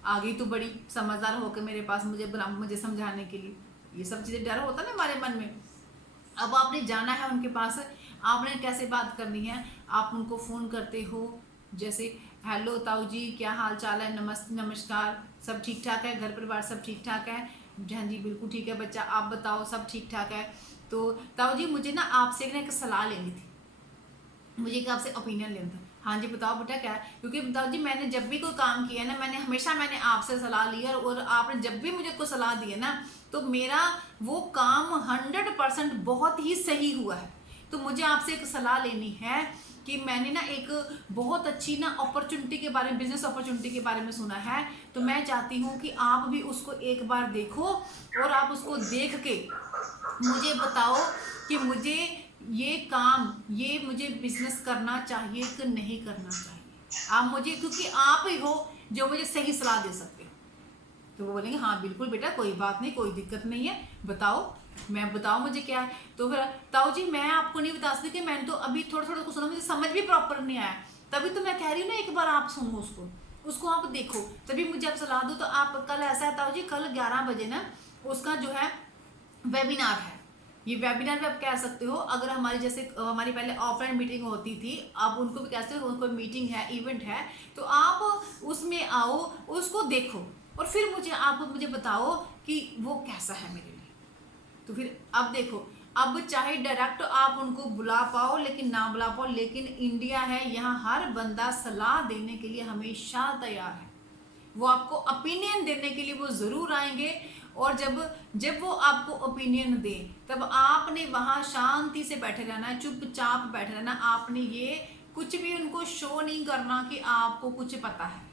आ गई तो बड़ी समझदार होकर मेरे पास मुझे समझाने के लिए, ये सब चीज़ें डर होता है ना हमारे मन में। अब आपने जाना है उनके पास, आपने कैसे बात करनी है, आप उनको फ़ोन करते हो जैसे हेलो ताऊ जी क्या हाल चाल है, नमस्कार, सब ठीक ठाक है, घर परिवार सब ठीक ठाक है, हाँ जी बिल्कुल ठीक है बच्चा, आप बताओ सब ठीक ठाक है। तो ताऊ जी मुझे ना आपसे एक सलाह लेनी थी, मुझे एक आपसे ओपिनियन लेना था। हाँ जी बताओ बेटा क्या है, क्योंकि बताओ जी मैंने जब भी कोई काम किया है ना, मैंने आपसे सलाह ली है, और आपने जब भी मुझे कोई सलाह दी है ना तो मेरा वो काम 100% बहुत ही सही हुआ है। तो मुझे आपसे एक सलाह लेनी है कि मैंने ना एक बहुत अच्छी ना अपॉर्चुनिटी के बारे में, बिजनेस अपॉर्चुनिटी के बारे में सुना है, तो मैं चाहती हूँ कि आप भी उसको एक बार देखो, और आप उसको देख के मुझे बताओ कि मुझे बिजनेस करना चाहिए कि नहीं करना चाहिए। आप मुझे, क्योंकि आप ही हो जो मुझे सही सलाह दे सकते हो। तो वो बोलेंगे हाँ बिल्कुल बेटा कोई बात नहीं, कोई दिक्कत नहीं है, बताओ मुझे क्या है। तो फिर ताऊ जी मैं आपको नहीं बता सकती कि मैंने तो अभी थोड़ा थोड़ा कुछ सुना, मुझे समझ भी प्रॉपर नहीं आया, तभी तो मैं कह रही हूँ ना एक बार आप सुनो उसको आप देखो, तभी मुझे आप सलाह दो। तो आप कल ऐसा है ताऊ जी, कल 11 बजे ना उसका जो है वेबिनार है, ये वेबिनार भी आप कह सकते हो। अगर हमारी जैसे हमारी पहले ऑफलाइन मीटिंग होती थी, अब उनको भी कहते हो कोई मीटिंग है, इवेंट है, तो आप उसमें आओ, उसको देखो, और फिर मुझे बताओ कि वो कैसा है मेरे लिए। तो फिर अब देखो, अब चाहे डायरेक्ट आप उनको बुला पाओ लेकिन ना बुला पाओ, लेकिन इंडिया है, यहाँ हर बंदा सलाह देने के लिए हमेशा तैयार है, वो आपको ओपिनियन देने के लिए वो ज़रूर आएंगे। और जब वो आपको ओपिनियन दे तब आपने वहाँ शांति से बैठे रहना है, चुपचाप बैठे रहना, आपने ये कुछ भी उनको शो नहीं करना कि आपको कुछ पता है,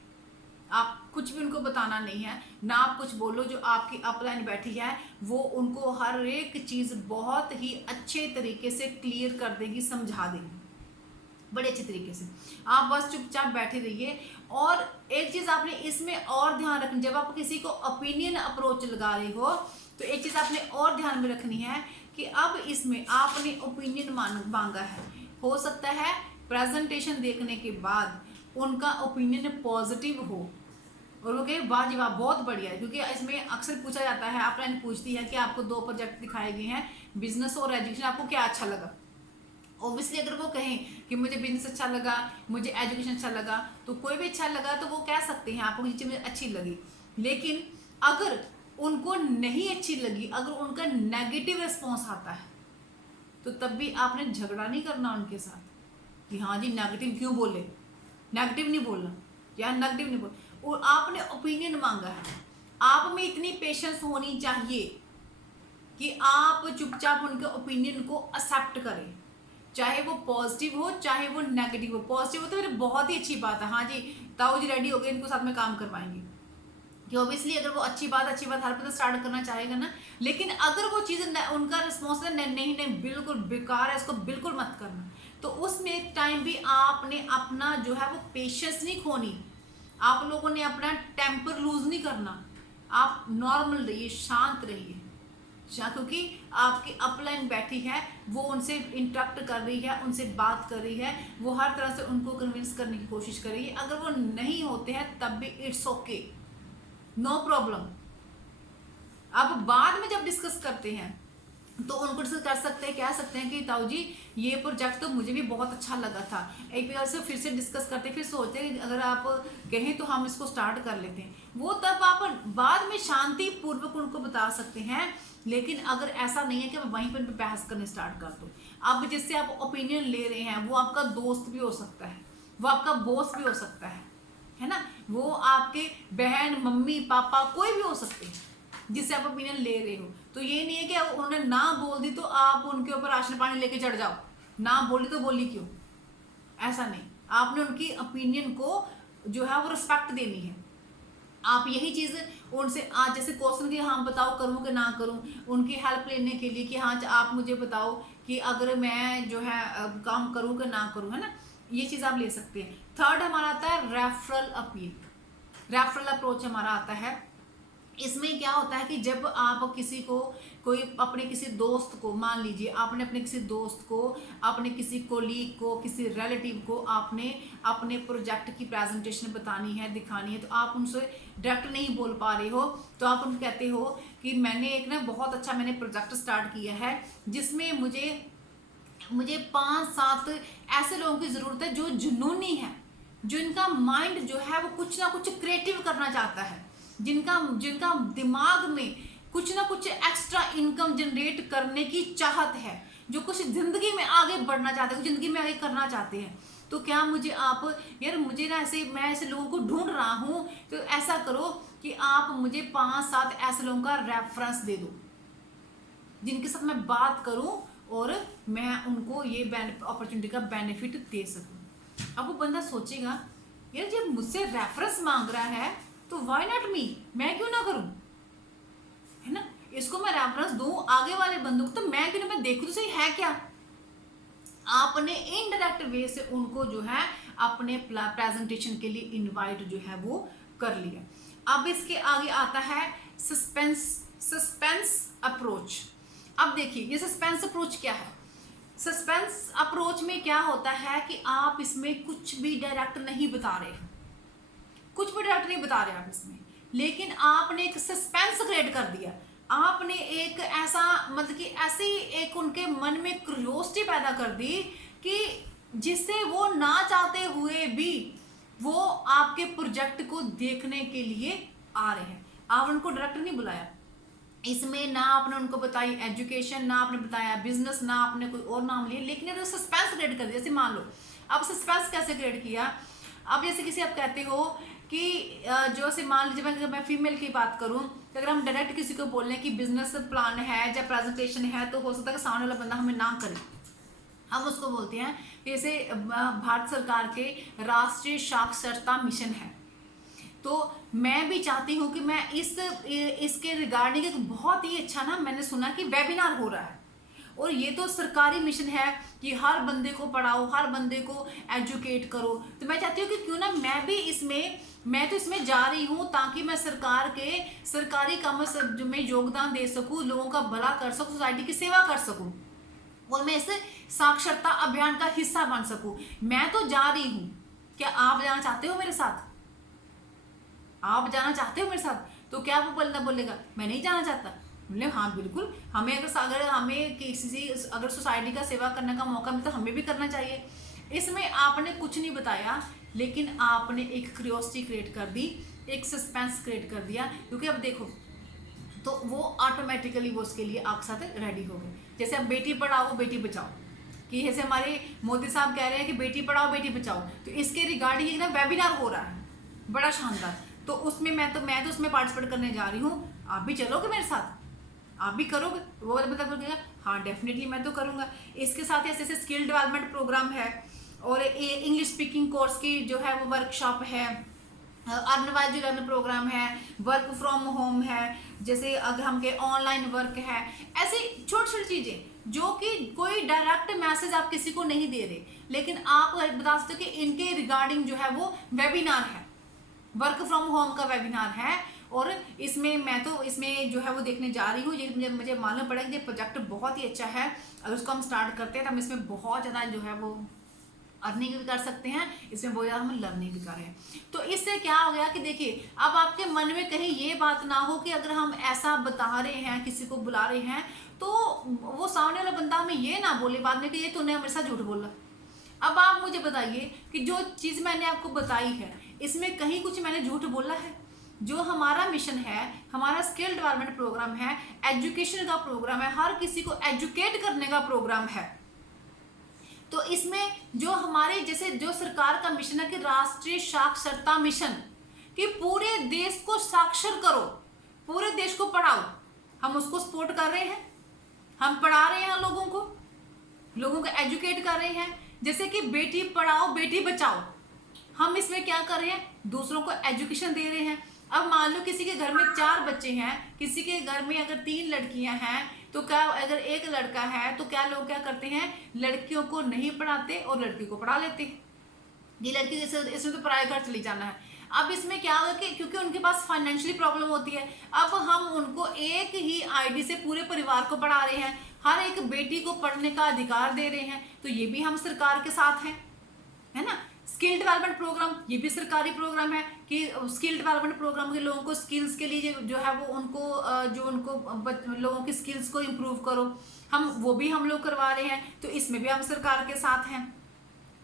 आप कुछ भी उनको बताना नहीं है ना, आप कुछ बोलो, जो आपकी अपलाइन बैठी है वो उनको हर एक चीज़ बहुत ही अच्छे तरीके से क्लियर कर देगी, समझा देगी बड़े अच्छे तरीके से। आप बस चुपचाप बैठे रहिए। और एक चीज़ आपने इसमें और ध्यान रखनी, जब आप किसी को ओपिनियन अप्रोच लगा रहे हो तो एक चीज़ आपने और ध्यान में रखनी है कि अब इसमें आपने ओपिनियन मांगा है, हो सकता है प्रेजेंटेशन देखने के बाद उनका ओपिनियन पॉजिटिव हो और वो कहे वाह जी वाह बहुत बढ़िया है, क्योंकि इसमें अक्सर पूछा जाता है, अपलाइन पूछती है कि आपको 2 प्रोजेक्ट दिखाए गए हैं, बिजनेस और एजुकेशन, आपको क्या अच्छा लगा। ऑब्वियसली अगर वो कहें कि मुझे बिजनेस अच्छा लगा, मुझे एजुकेशन अच्छा लगा, तो कोई भी अच्छा लगा तो वो कह सकते हैं आपको ये चीज़ मुझे अच्छी लगी। लेकिन अगर उनको नहीं अच्छी लगी, अगर उनका नेगेटिव रिस्पॉन्स आता है, तो तब भी आपने झगड़ा नहीं करना उनके साथ कि हाँ जी नेगेटिव क्यों बोले, नेगेटिव नहीं बोलना, यार नेगेटिव नहीं बोल, और आपने ओपिनियन मांगा है। आप में इतनी पेशेंस होनी चाहिए कि आप चुपचाप उनके ओपिनियन को एक्सेप्ट करें, चाहे वो पॉजिटिव हो चाहे वो नेगेटिव हो। पॉजिटिव हो तो फिर बहुत ही अच्छी बात है, हाँ जी ताऊ जी रेडी हो गए, इनको साथ में काम करवाएंगे, कि ऑब्वियसली अगर वो अच्छी बात हर बंदा स्टार्ट करना चाहेगा ना। लेकिन अगर वो चीज़ उनका रिस्पॉन्स है नहीं बिल्कुल बेकार है, इसको बिल्कुल मत करना, तो उसमें टाइम भी आपने अपना जो है वो पेशेंस नहीं खोनी, आप लोगों ने अपना टेम्पर लूज नहीं करना, आप नॉर्मल रहिए, शांत रहिए, क्योंकि आपकी अपलाइन बैठी है, वो उनसे इंटरेक्ट कर रही है, उनसे बात कर रही है, वो हर तरह से उनको कन्विंस करने की कोशिश कर रही है। अगर वो नहीं होते हैं तब भी इट्स ओके, नो प्रॉब्लम। अब बाद में जब डिस्कस करते हैं तो उनको डिस्कस कर सकते हैं, कह सकते हैं कि ताऊ जी ये प्रोजेक्ट तो मुझे भी बहुत अच्छा लगा था, एक बार से फिर से डिस्कस करते हैं, फिर सोचते हैं अगर आप कहें तो हम इसको स्टार्ट कर लेते हैं। वो तब आप बाद में शांति पूर्वक उनको बता सकते हैं। लेकिन अगर ऐसा नहीं है कि आप वहीं पर बहस करने स्टार्ट कर दो, अब जिससे आप ओपिनियन ले रहे हैं वो आपका दोस्त भी हो सकता है, वो आपका बॉस भी हो सकता है ना, वो आपके बहन मम्मी पापा कोई भी हो सकते हैं जिससे आप ओपिनियन ले रहे हो। तो ये नहीं है कि उन्होंने ना बोल दी तो आप उनके ऊपर राशन पानी लेके चढ़ जाओ ना बोली तो बोली क्यों, ऐसा नहीं। आपने उनकी ओपिनियन को जो है वो रिस्पेक्ट देनी है। आप यही चीज़ उनसे आज जैसे क्वेश्चन कि हाँ बताओ करूँ कि ना करूँ, उनकी हेल्प लेने के लिए कि हाँ आप मुझे बताओ कि अगर मैं जो है काम करूँ कि ना करूँ, है ना, ये चीज़ आप ले सकते हैं। थर्ड हमारा आता है रेफरल अपील, रेफरल अप्रोच हमारा आता है। इसमें क्या होता है कि जब आप किसी को कोई अपने किसी दोस्त को, मान लीजिए आपने अपने किसी दोस्त को, अपने किसी कोलीग को, किसी रिलेटिव को आपने अपने प्रोजेक्ट की प्रेजेंटेशन बतानी है, दिखानी है, तो आप उनसे डायरेक्ट नहीं बोल पा रहे हो, तो आप उनको कहते हो कि मैंने एक ना बहुत अच्छा मैंने प्रोजेक्ट स्टार्ट किया है जिसमें मुझे 5-7 ऐसे लोगों की ज़रूरत है जो जुनूनी है, जो इनका माइंड जो है वो कुछ ना कुछ क्रिएटिव करना चाहता है, जिनका जिनका दिमाग में कुछ ना कुछ एक्स्ट्रा इनकम जनरेट करने की चाहत है, जो कुछ ज़िंदगी में आगे बढ़ना चाहते हैं, ज़िंदगी में आगे करना चाहते हैं। तो क्या मुझे आप यार मुझे ना ऐसे मैं ऐसे लोगों को ढूंढ रहा हूँ, तो ऐसा करो कि आप मुझे 5-7 ऐसे लोगों का रेफरेंस दे दो जिनके साथ मैं बात करूं और मैं उनको ये अपॉर्चुनिटी का बेनिफिट दे सकूं। अब वो बंदा सोचेगा यार जब मुझसे रेफरेंस मांग रहा है तो व्हाई नॉट मी, मैं क्यों ना करूं, है ना, इसको मैं रेफरेंस दूं आगे वाले बंदों को, तो मैं क्यों ना, मैं देखूं तो सही है क्या। आपने इनडायरेक्ट वे से उनको जो है अपने प्रेजेंटेशन के लिए इनवाइट जो है वो कर लिया। अब इसके आगे आता है सस्पेंस अप्रोच। अब देखिए ये सस्पेंस अप्रोच क्या है। सस्पेंस अप्रोच में क्या होता है कि आप इसमें कुछ भी डायरेक्ट नहीं बता रहे, कुछ भी डायरेक्ट नहीं बता रहे आप इसमें, लेकिन आपने एक सस्पेंस क्रिएट कर दिया। आपने एक ऐसा मतलब कि ऐसी एक उनके मन में क्यूरियोसिटी पैदा कर दी कि जिससे वो ना चाहते हुए भी वो आपके प्रोजेक्ट को देखने के लिए आ रहे हैं। आप उनको डायरेक्ट नहीं बुलाया, इसमें ना आपने उनको बताई एजुकेशन, ना आपने बताया बिजनेस, ना आपने कोई और नाम लिया, लेकिन अगर सस्पेंस क्रिएट कर दिया। जैसे मान लो अब सस्पेंस कैसे क्रिएट किया, अब जैसे किसी आप कहते हो कि जो से मान लीजिए मैं फीमेल की बात करूं, तो अगर हम डायरेक्ट किसी को बोल रहे हैं कि बिजनेस प्लान है या प्रेजेंटेशन है, तो हो सकता है कि सामने वाला बंदा हमें ना करे। हम उसको बोलते हैं जैसे भारत सरकार के राष्ट्रीय साक्षरता मिशन है, तो मैं भी चाहती हूँ कि मैं इसके रिगार्डिंग एक बहुत ही अच्छा ना मैंने सुना कि वेबिनार हो रहा है, और ये तो सरकारी मिशन है कि हर बंदे को पढ़ाओ, हर बंदे को एजुकेट करो। तो मैं चाहती हूँ कि क्यों ना मैं भी मैं तो इसमें जा रही हूँ ताकि मैं सरकार के सरकारी कामों में योगदान दे सकूँ, लोगों का भला कर सकूँ, सोसाइटी की सेवा कर सकूँ, और मैं इस साक्षरता अभियान का हिस्सा बन सकूँ। मैं तो जा रही हूँ, क्या आप जाना चाहते हो मेरे साथ? आप जाना चाहते हो मेरे साथ? तो क्या वो बंदा बोलेगा मैं नहीं जाना चाहता? बोले हाँ बिल्कुल, हमें अगर हमें किसी अगर सोसाइटी का सेवा करने का मौका मिलता तो हमें भी करना चाहिए। इसमें आपने कुछ नहीं बताया, लेकिन आपने एक क्यूरियोसिटी क्रिएट कर दी, एक सस्पेंस क्रिएट कर दिया, क्योंकि अब देखो तो वो ऑटोमेटिकली वो उसके लिए आपके साथ रेडी हो गए। जैसे अब बेटी पढ़ाओ बेटी बचाओ, कि जैसे हमारे मोदी साहब कह रहे हैं कि बेटी पढ़ाओ बेटी बचाओ, तो इसके रिगार्डिंग एक ना वेबिनार हो रहा है बड़ा शानदार, तो उसमें मैं तो उसमें पार्टिसिपेट करने जा रही हूँ, आप भी चलोगे मेरे साथ? आप भी करोगे? वो मतलब हाँ डेफिनेटली मैं तो करूँगा। इसके साथ ही जैसे स्किल डेवलपमेंट प्रोग्राम है, और इंग्लिश स्पीकिंग कोर्स की जो है वो वर्कशॉप है, अर्न वाइज लर्न प्रोग्राम है, वर्क फ्रॉम होम है, जैसे अगर हम के ऑनलाइन वर्क है, ऐसी छोटी छोटी चीज़ें जो कि कोई डायरेक्ट मैसेज आप किसी को नहीं दे रहे, लेकिन आप बता सकते हो कि इनके रिगार्डिंग जो है वो वेबिनार है, वर्क फ्रॉम होम का वेबिनार है। और इसमें मैं तो इसमें जो है वो देखने जा रही हूँ, ये मुझे मालूम पड़ा कि ये प्रोजेक्ट बहुत ही अच्छा है, अगर उसको हम स्टार्ट करते हैं तो हम इसमें बहुत ज़्यादा जो है वो अर्निंग भी कर सकते हैं, इसमें बहुत ज़्यादा हम लर्निंग भी कर रहे हैं। तो इससे क्या हो गया कि देखिए अब आपके मन में कहीं ये बात ना हो कि अगर हम ऐसा बता रहे हैं, किसी को बुला रहे हैं, तो वो सामने वाला बंदा हमें ये ना बोले बाद में कि ये तूने मेरे साथ झूठ बोला। अब आप मुझे बताइए कि जो चीज़ मैंने आपको बताई है इसमें कहीं कुछ मैंने झूठ बोला है? जो हमारा मिशन है, हमारा स्किल डेवलपमेंट प्रोग्राम है, एजुकेशन का प्रोग्राम है, हर किसी को एजुकेट करने का प्रोग्राम है, तो इसमें जो हमारे जैसे जो सरकार का मिशन है कि राष्ट्रीय साक्षरता मिशन, कि पूरे देश को साक्षर करो, पूरे देश को पढ़ाओ, हम उसको सपोर्ट कर रहे हैं, हम पढ़ा रहे हैं लोगों को, लोगों को एजुकेट कर रहे हैं। जैसे कि बेटी पढ़ाओ बेटी बचाओ, हम इसमें क्या कर रहे हैं, दूसरों को एजुकेशन दे रहे हैं। अब मान लो किसी के घर में 4 बच्चे हैं, किसी के घर में अगर 3 लड़कियां हैं, तो क्या अगर एक लड़का है तो क्या लोग क्या करते हैं, लड़कियों को नहीं पढ़ाते और लड़की को पढ़ा लेते हैं। ये लड़की जैसे इसमें तो पढ़ाई घर चली जाना है। अब इसमें क्या होगा कि क्योंकि उनके पास फाइनेंशियली प्रॉब्लम होती है, अब हम उनको एक ही आईडी से पूरे परिवार को पढ़ा रहे हैं, हर एक बेटी को पढ़ने का अधिकार दे रहे हैं, तो ये भी हम सरकार के साथ हैं, है ना। स्किल डेवलपमेंट प्रोग्राम, ये भी सरकारी प्रोग्राम है कि स्किल डेवलपमेंट प्रोग्राम के लोगों को स्किल्स के लिए जो है वो उनको लोगों की स्किल्स को इम्प्रूव करो, वो भी हम लोग करवा रहे हैं, तो इसमें भी हम सरकार के साथ हैं।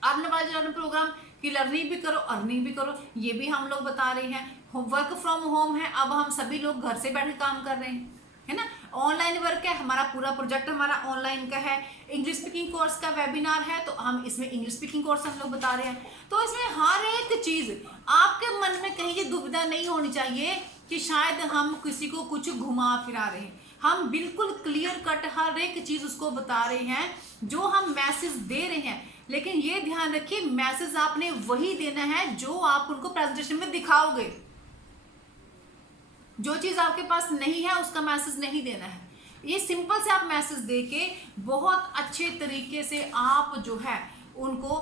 अर्न वाले लर्न प्रोग्राम की लर्निंग भी करो अर्निंग भी करो, ये भी हम लोग बता रहे हैं। वर्क फ्रॉम होम है, अब हम सभी लोग घर से बैठ के काम कर रहे हैं, है ना। ऑनलाइन वर्क है, हमारा पूरा प्रोजेक्ट हमारा ऑनलाइन का है। इंग्लिश स्पीकिंग कोर्स का वेबिनार है, तो हम इसमें इंग्लिश स्पीकिंग कोर्स हम लोग बता रहे हैं। तो इसमें हर एक चीज आपके मन में कहीं ये दुविधा नहीं होनी चाहिए कि शायद हम किसी को कुछ घुमा फिरा रहे हैं। हम बिल्कुल क्लियर कट हर एक चीज उसको बता रहे हैं जो हम मैसेज दे रहे हैं। लेकिन ये ध्यान रखिए, मैसेज आपने वही देना है जो आप उनको प्रेजेंटेशन में दिखाओगे। जो चीज आपके पास नहीं है उसका मैसेज नहीं देना है। ये सिंपल से आप मैसेज देके बहुत अच्छे तरीके से आप जो है उनको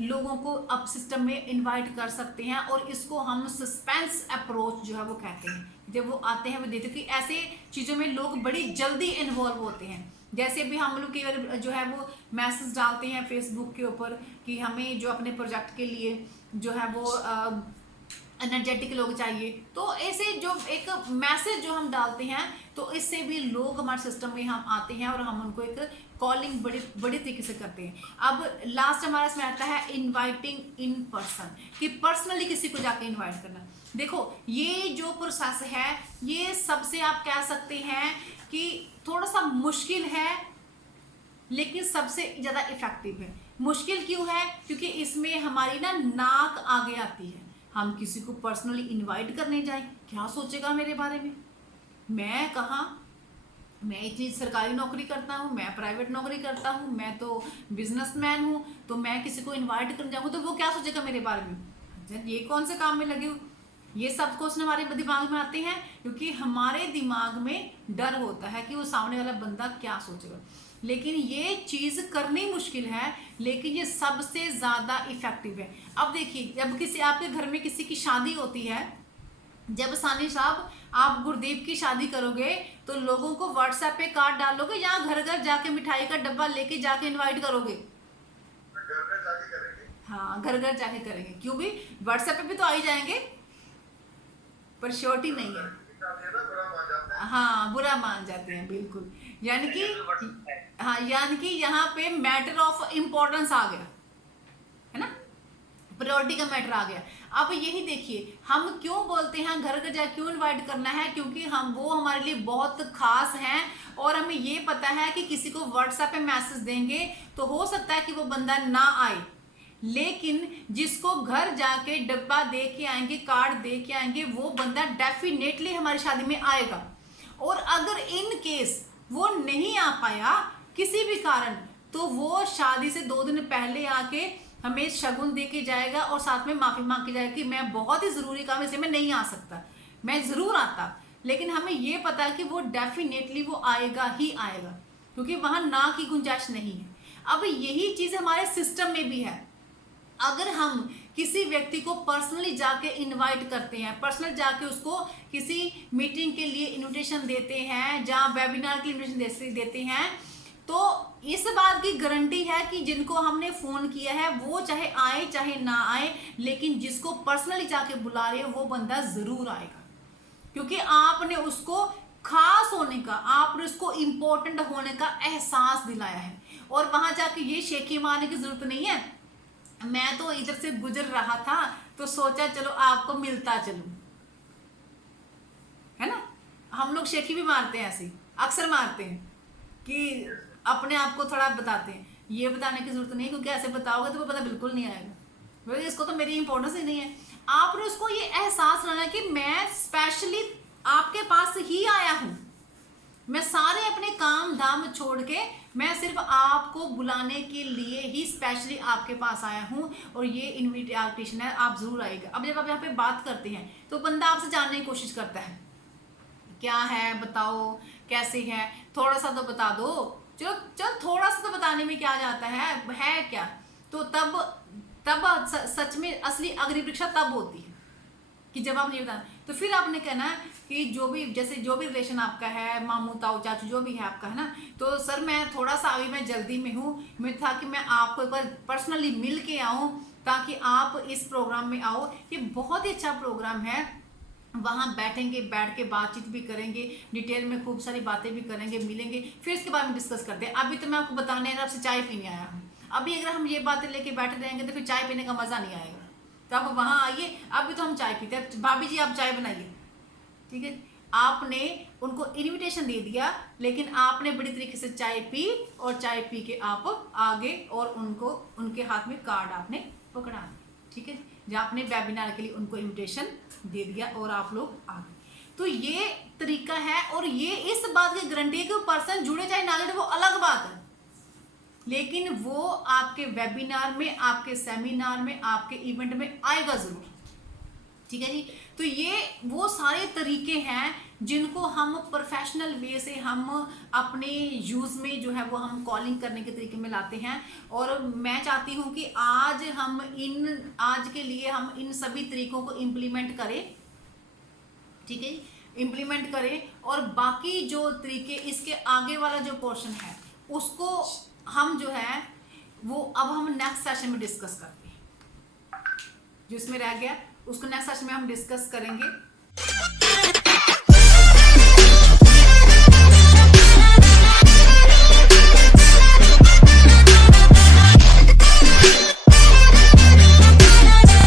लोगों को अब सिस्टम में इनवाइट कर सकते हैं। और इसको हम सस्पेंस अप्रोच जो है वो कहते हैं। जब वो आते हैं वो देखते हैं कि ऐसे चीज़ों में लोग बड़ी जल्दी इन्वॉल्व होते हैं। जैसे भी हम लोग की जो है वो मैसेज डालते हैं फेसबुक के ऊपर कि हमें जो अपने प्रोजेक्ट के लिए जो है वो एनर्जेटिक लोग चाहिए, तो ऐसे जो एक मैसेज जो हम डालते हैं तो इससे भी लोग हमारे सिस्टम में हम आते हैं और हम उनको एक कॉलिंग बड़ी बड़ी तरीके से करते हैं। अब लास्ट हमारा इसमें आता है इनवाइटिंग इन पर्सन, कि पर्सनली किसी को जाके इनवाइट करना। देखो ये जो प्रोसेस है ये सबसे आप कह सकते हैं कि थोड़ा सा मुश्किल है लेकिन सबसे ज़्यादा इफेक्टिव है। मुश्किल क्यों है? क्योंकि इसमें हमारी ना नाक आगे आती है। हम किसी को पर्सनली इनवाइट करने जाएं, क्या सोचेगा मेरे बारे में, मैं कहाँ, मैं इतनी सरकारी नौकरी करता हूँ, मैं प्राइवेट नौकरी करता हूँ, मैं तो बिजनेसमैन हूँ, तो मैं किसी को इनवाइट करने जाऊँगा तो वो क्या सोचेगा मेरे बारे में, ये कौन से काम में लगे हो। ये सब क्वेश्चन हमारे दिमाग में आते हैं क्योंकि हमारे दिमाग में डर होता है कि वो सामने वाला बंदा क्या सोचेगा। लेकिन ये चीज़ करनी मुश्किल है, लेकिन ये सबसे ज़्यादा इफेक्टिव है। अब देखिए, जब किसी आपके घर में किसी की शादी होती है, जब सानी साहब आप गुरदीप की शादी करोगे तो लोगों को व्हाट्सएप पे कार्ड डालोगे या घर घर जाके मिठाई का डब्बा लेके जाके इनवाइट करोगे? घर घर जाके करेंगे। हाँ, घर घर जाके करेंगे। क्यों भी, व्हाट्सएप पे भी तो आ ही जाएंगे, पर श्योरिटी नहीं है। हाँ, बुरा मान जाते हैं, बिल्कुल। यानी कि हाँ, यानी कि यहाँ पे मैटर ऑफ इम्पोर्टेंस आ गया, है ना, प्रायोरिटी का मैटर आ गया। अब यही देखिए, हम क्यों बोलते हैं घर घर जाके क्यों इनवाइट करना है, क्योंकि हम वो हमारे लिए बहुत खास हैं और हमें ये पता है कि किसी को व्हाट्सएप पे मैसेज देंगे तो हो सकता है कि वो बंदा ना आए, लेकिन जिसको घर जाके डब्बा दे के आएंगे, कार्ड दे के आएंगे, वो बंदा डेफिनेटली हमारी शादी में आएगा। और अगर इन केस वो नहीं आ पाया किसी भी कारण, तो वो शादी से 2 दिन पहले आके हमें शगुन दे के जाएगा और साथ में माफ़ी मांग के जाएगा कि मैं बहुत ही ज़रूरी काम इसलिए मैं नहीं आ सकता, मैं ज़रूर आता। लेकिन हमें ये पता है कि वो डेफिनेटली वो आएगा ही आएगा, क्योंकि वहाँ ना की गुंजाइश नहीं है। अब यही चीज़ हमारे सिस्टम में भी है। अगर हम किसी व्यक्ति को पर्सनली जाके इनवाइट करते हैं, पर्सनल जाके उसको किसी मीटिंग के लिए इनविटेशन देते हैं, जहाँ वेबिनार के लिए इनविटेशन देते हैं, तो इस बात की गारंटी है कि जिनको हमने फ़ोन किया है वो चाहे आए चाहे ना आए, लेकिन जिसको पर्सनली जाके बुला रहे हो वो बंदा ज़रूर आएगा, क्योंकि आपने उसको खास होने का, आपने उसको इम्पोर्टेंट होने का एहसास दिलाया है। और वहाँ जाके ये शेखी मारने की ज़रूरत नहीं है, मैं तो इधर से गुजर रहा था तो सोचा चलो आपको मिलता चलूं, है ना। हम लोग शेखी भी मारते हैं, ऐसे अक्सर मारते हैं कि अपने आप को थोड़ा बताते हैं। ये बताने की जरूरत नहीं है, क्योंकि ऐसे बताओगे तो वो पता बिल्कुल नहीं आएगा, क्योंकि इसको तो मेरी इंपॉर्टेंस ही नहीं है। आपने उसको ये एहसास लाना कि मैं स्पेशली आपके पास ही आया हूँ, मैं सारे अपने काम धाम छोड़ के मैं सिर्फ आपको बुलाने के लिए ही स्पेशली आपके पास आया हूँ, और ये इनविटेशन है, आप जरूर आइएगा। अब जब आप यहाँ पे बात करते हैं तो बंदा आपसे जानने की कोशिश करता है, क्या है बताओ, कैसे है, थोड़ा सा तो बता दो। चलो चल, थोड़ा सा तो बताने में क्या जाता है क्या। तो तब सच में असली अग्नि परीक्षा तब होती है कि जब आप नहीं बताना। तो फिर आपने कहना है कि जो भी रिलेशन आपका है, मामू ताऊ चाचू जो भी है आपका, है ना, तो सर मैं थोड़ा सा अभी मैं जल्दी में हूँ, मैं था कि मैं आपको एक बार पर्सनली मिल के आऊँ ताकि आप इस प्रोग्राम में आओ। ये बहुत ही अच्छा प्रोग्राम है, वहाँ बैठेंगे, बैठ के बातचीत भी करेंगे, डिटेल में खूब सारी बातें भी करेंगे, मिलेंगे, फिर इसके बारे में डिस्कस करते हैं। अभी तो मैं आपको बताने आपसे चाय पीने आया हूँ। अभी अगर हम ये बातें लेके बैठे रहेंगे तो फिर चाय पीने का मज़ा नहीं आएगा। तो आप वहाँ आइए, अभी तो हम चाय पीते हैं। भाभी जी आप चाय बनाइए, ठीक है। आपने उनको इनविटेशन दे दिया, लेकिन आपने बड़ी तरीके से चाय पी, और चाय पी के आप आगे और उनको उनके हाथ में कार्ड आपने पकड़ा दिया, ठीक है, जहाँ आपने वेबिनार के लिए उनको इनविटेशन दे दिया और आप लोग आ गए। तो ये तरीका है, और ये इस बात की गारंटी है कि वो पर्सन जुड़े चाहे ना जुड़े वो अलग बात है, लेकिन वो आपके वेबिनार में, आपके सेमिनार में, आपके इवेंट में आएगा जरूर, ठीक है जी। तो ये वो सारे तरीके हैं जिनको हम प्रोफेशनल वे से हम अपने यूज़ में जो है वो हम कॉलिंग करने के तरीके में लाते हैं। और मैं चाहती हूँ कि आज के लिए हम इन सभी तरीकों को इम्प्लीमेंट करें, ठीक है, इम्प्लीमेंट करें। और बाकी जो तरीके इसके आगे वाला जो पोर्शन है उसको हम जो है वो अब हम नेक्स्ट सेशन में डिस्कस करते हैं, जो इसमें रह गया उसको नेक्स्ट सेशन में हम डिस्कस करेंगे।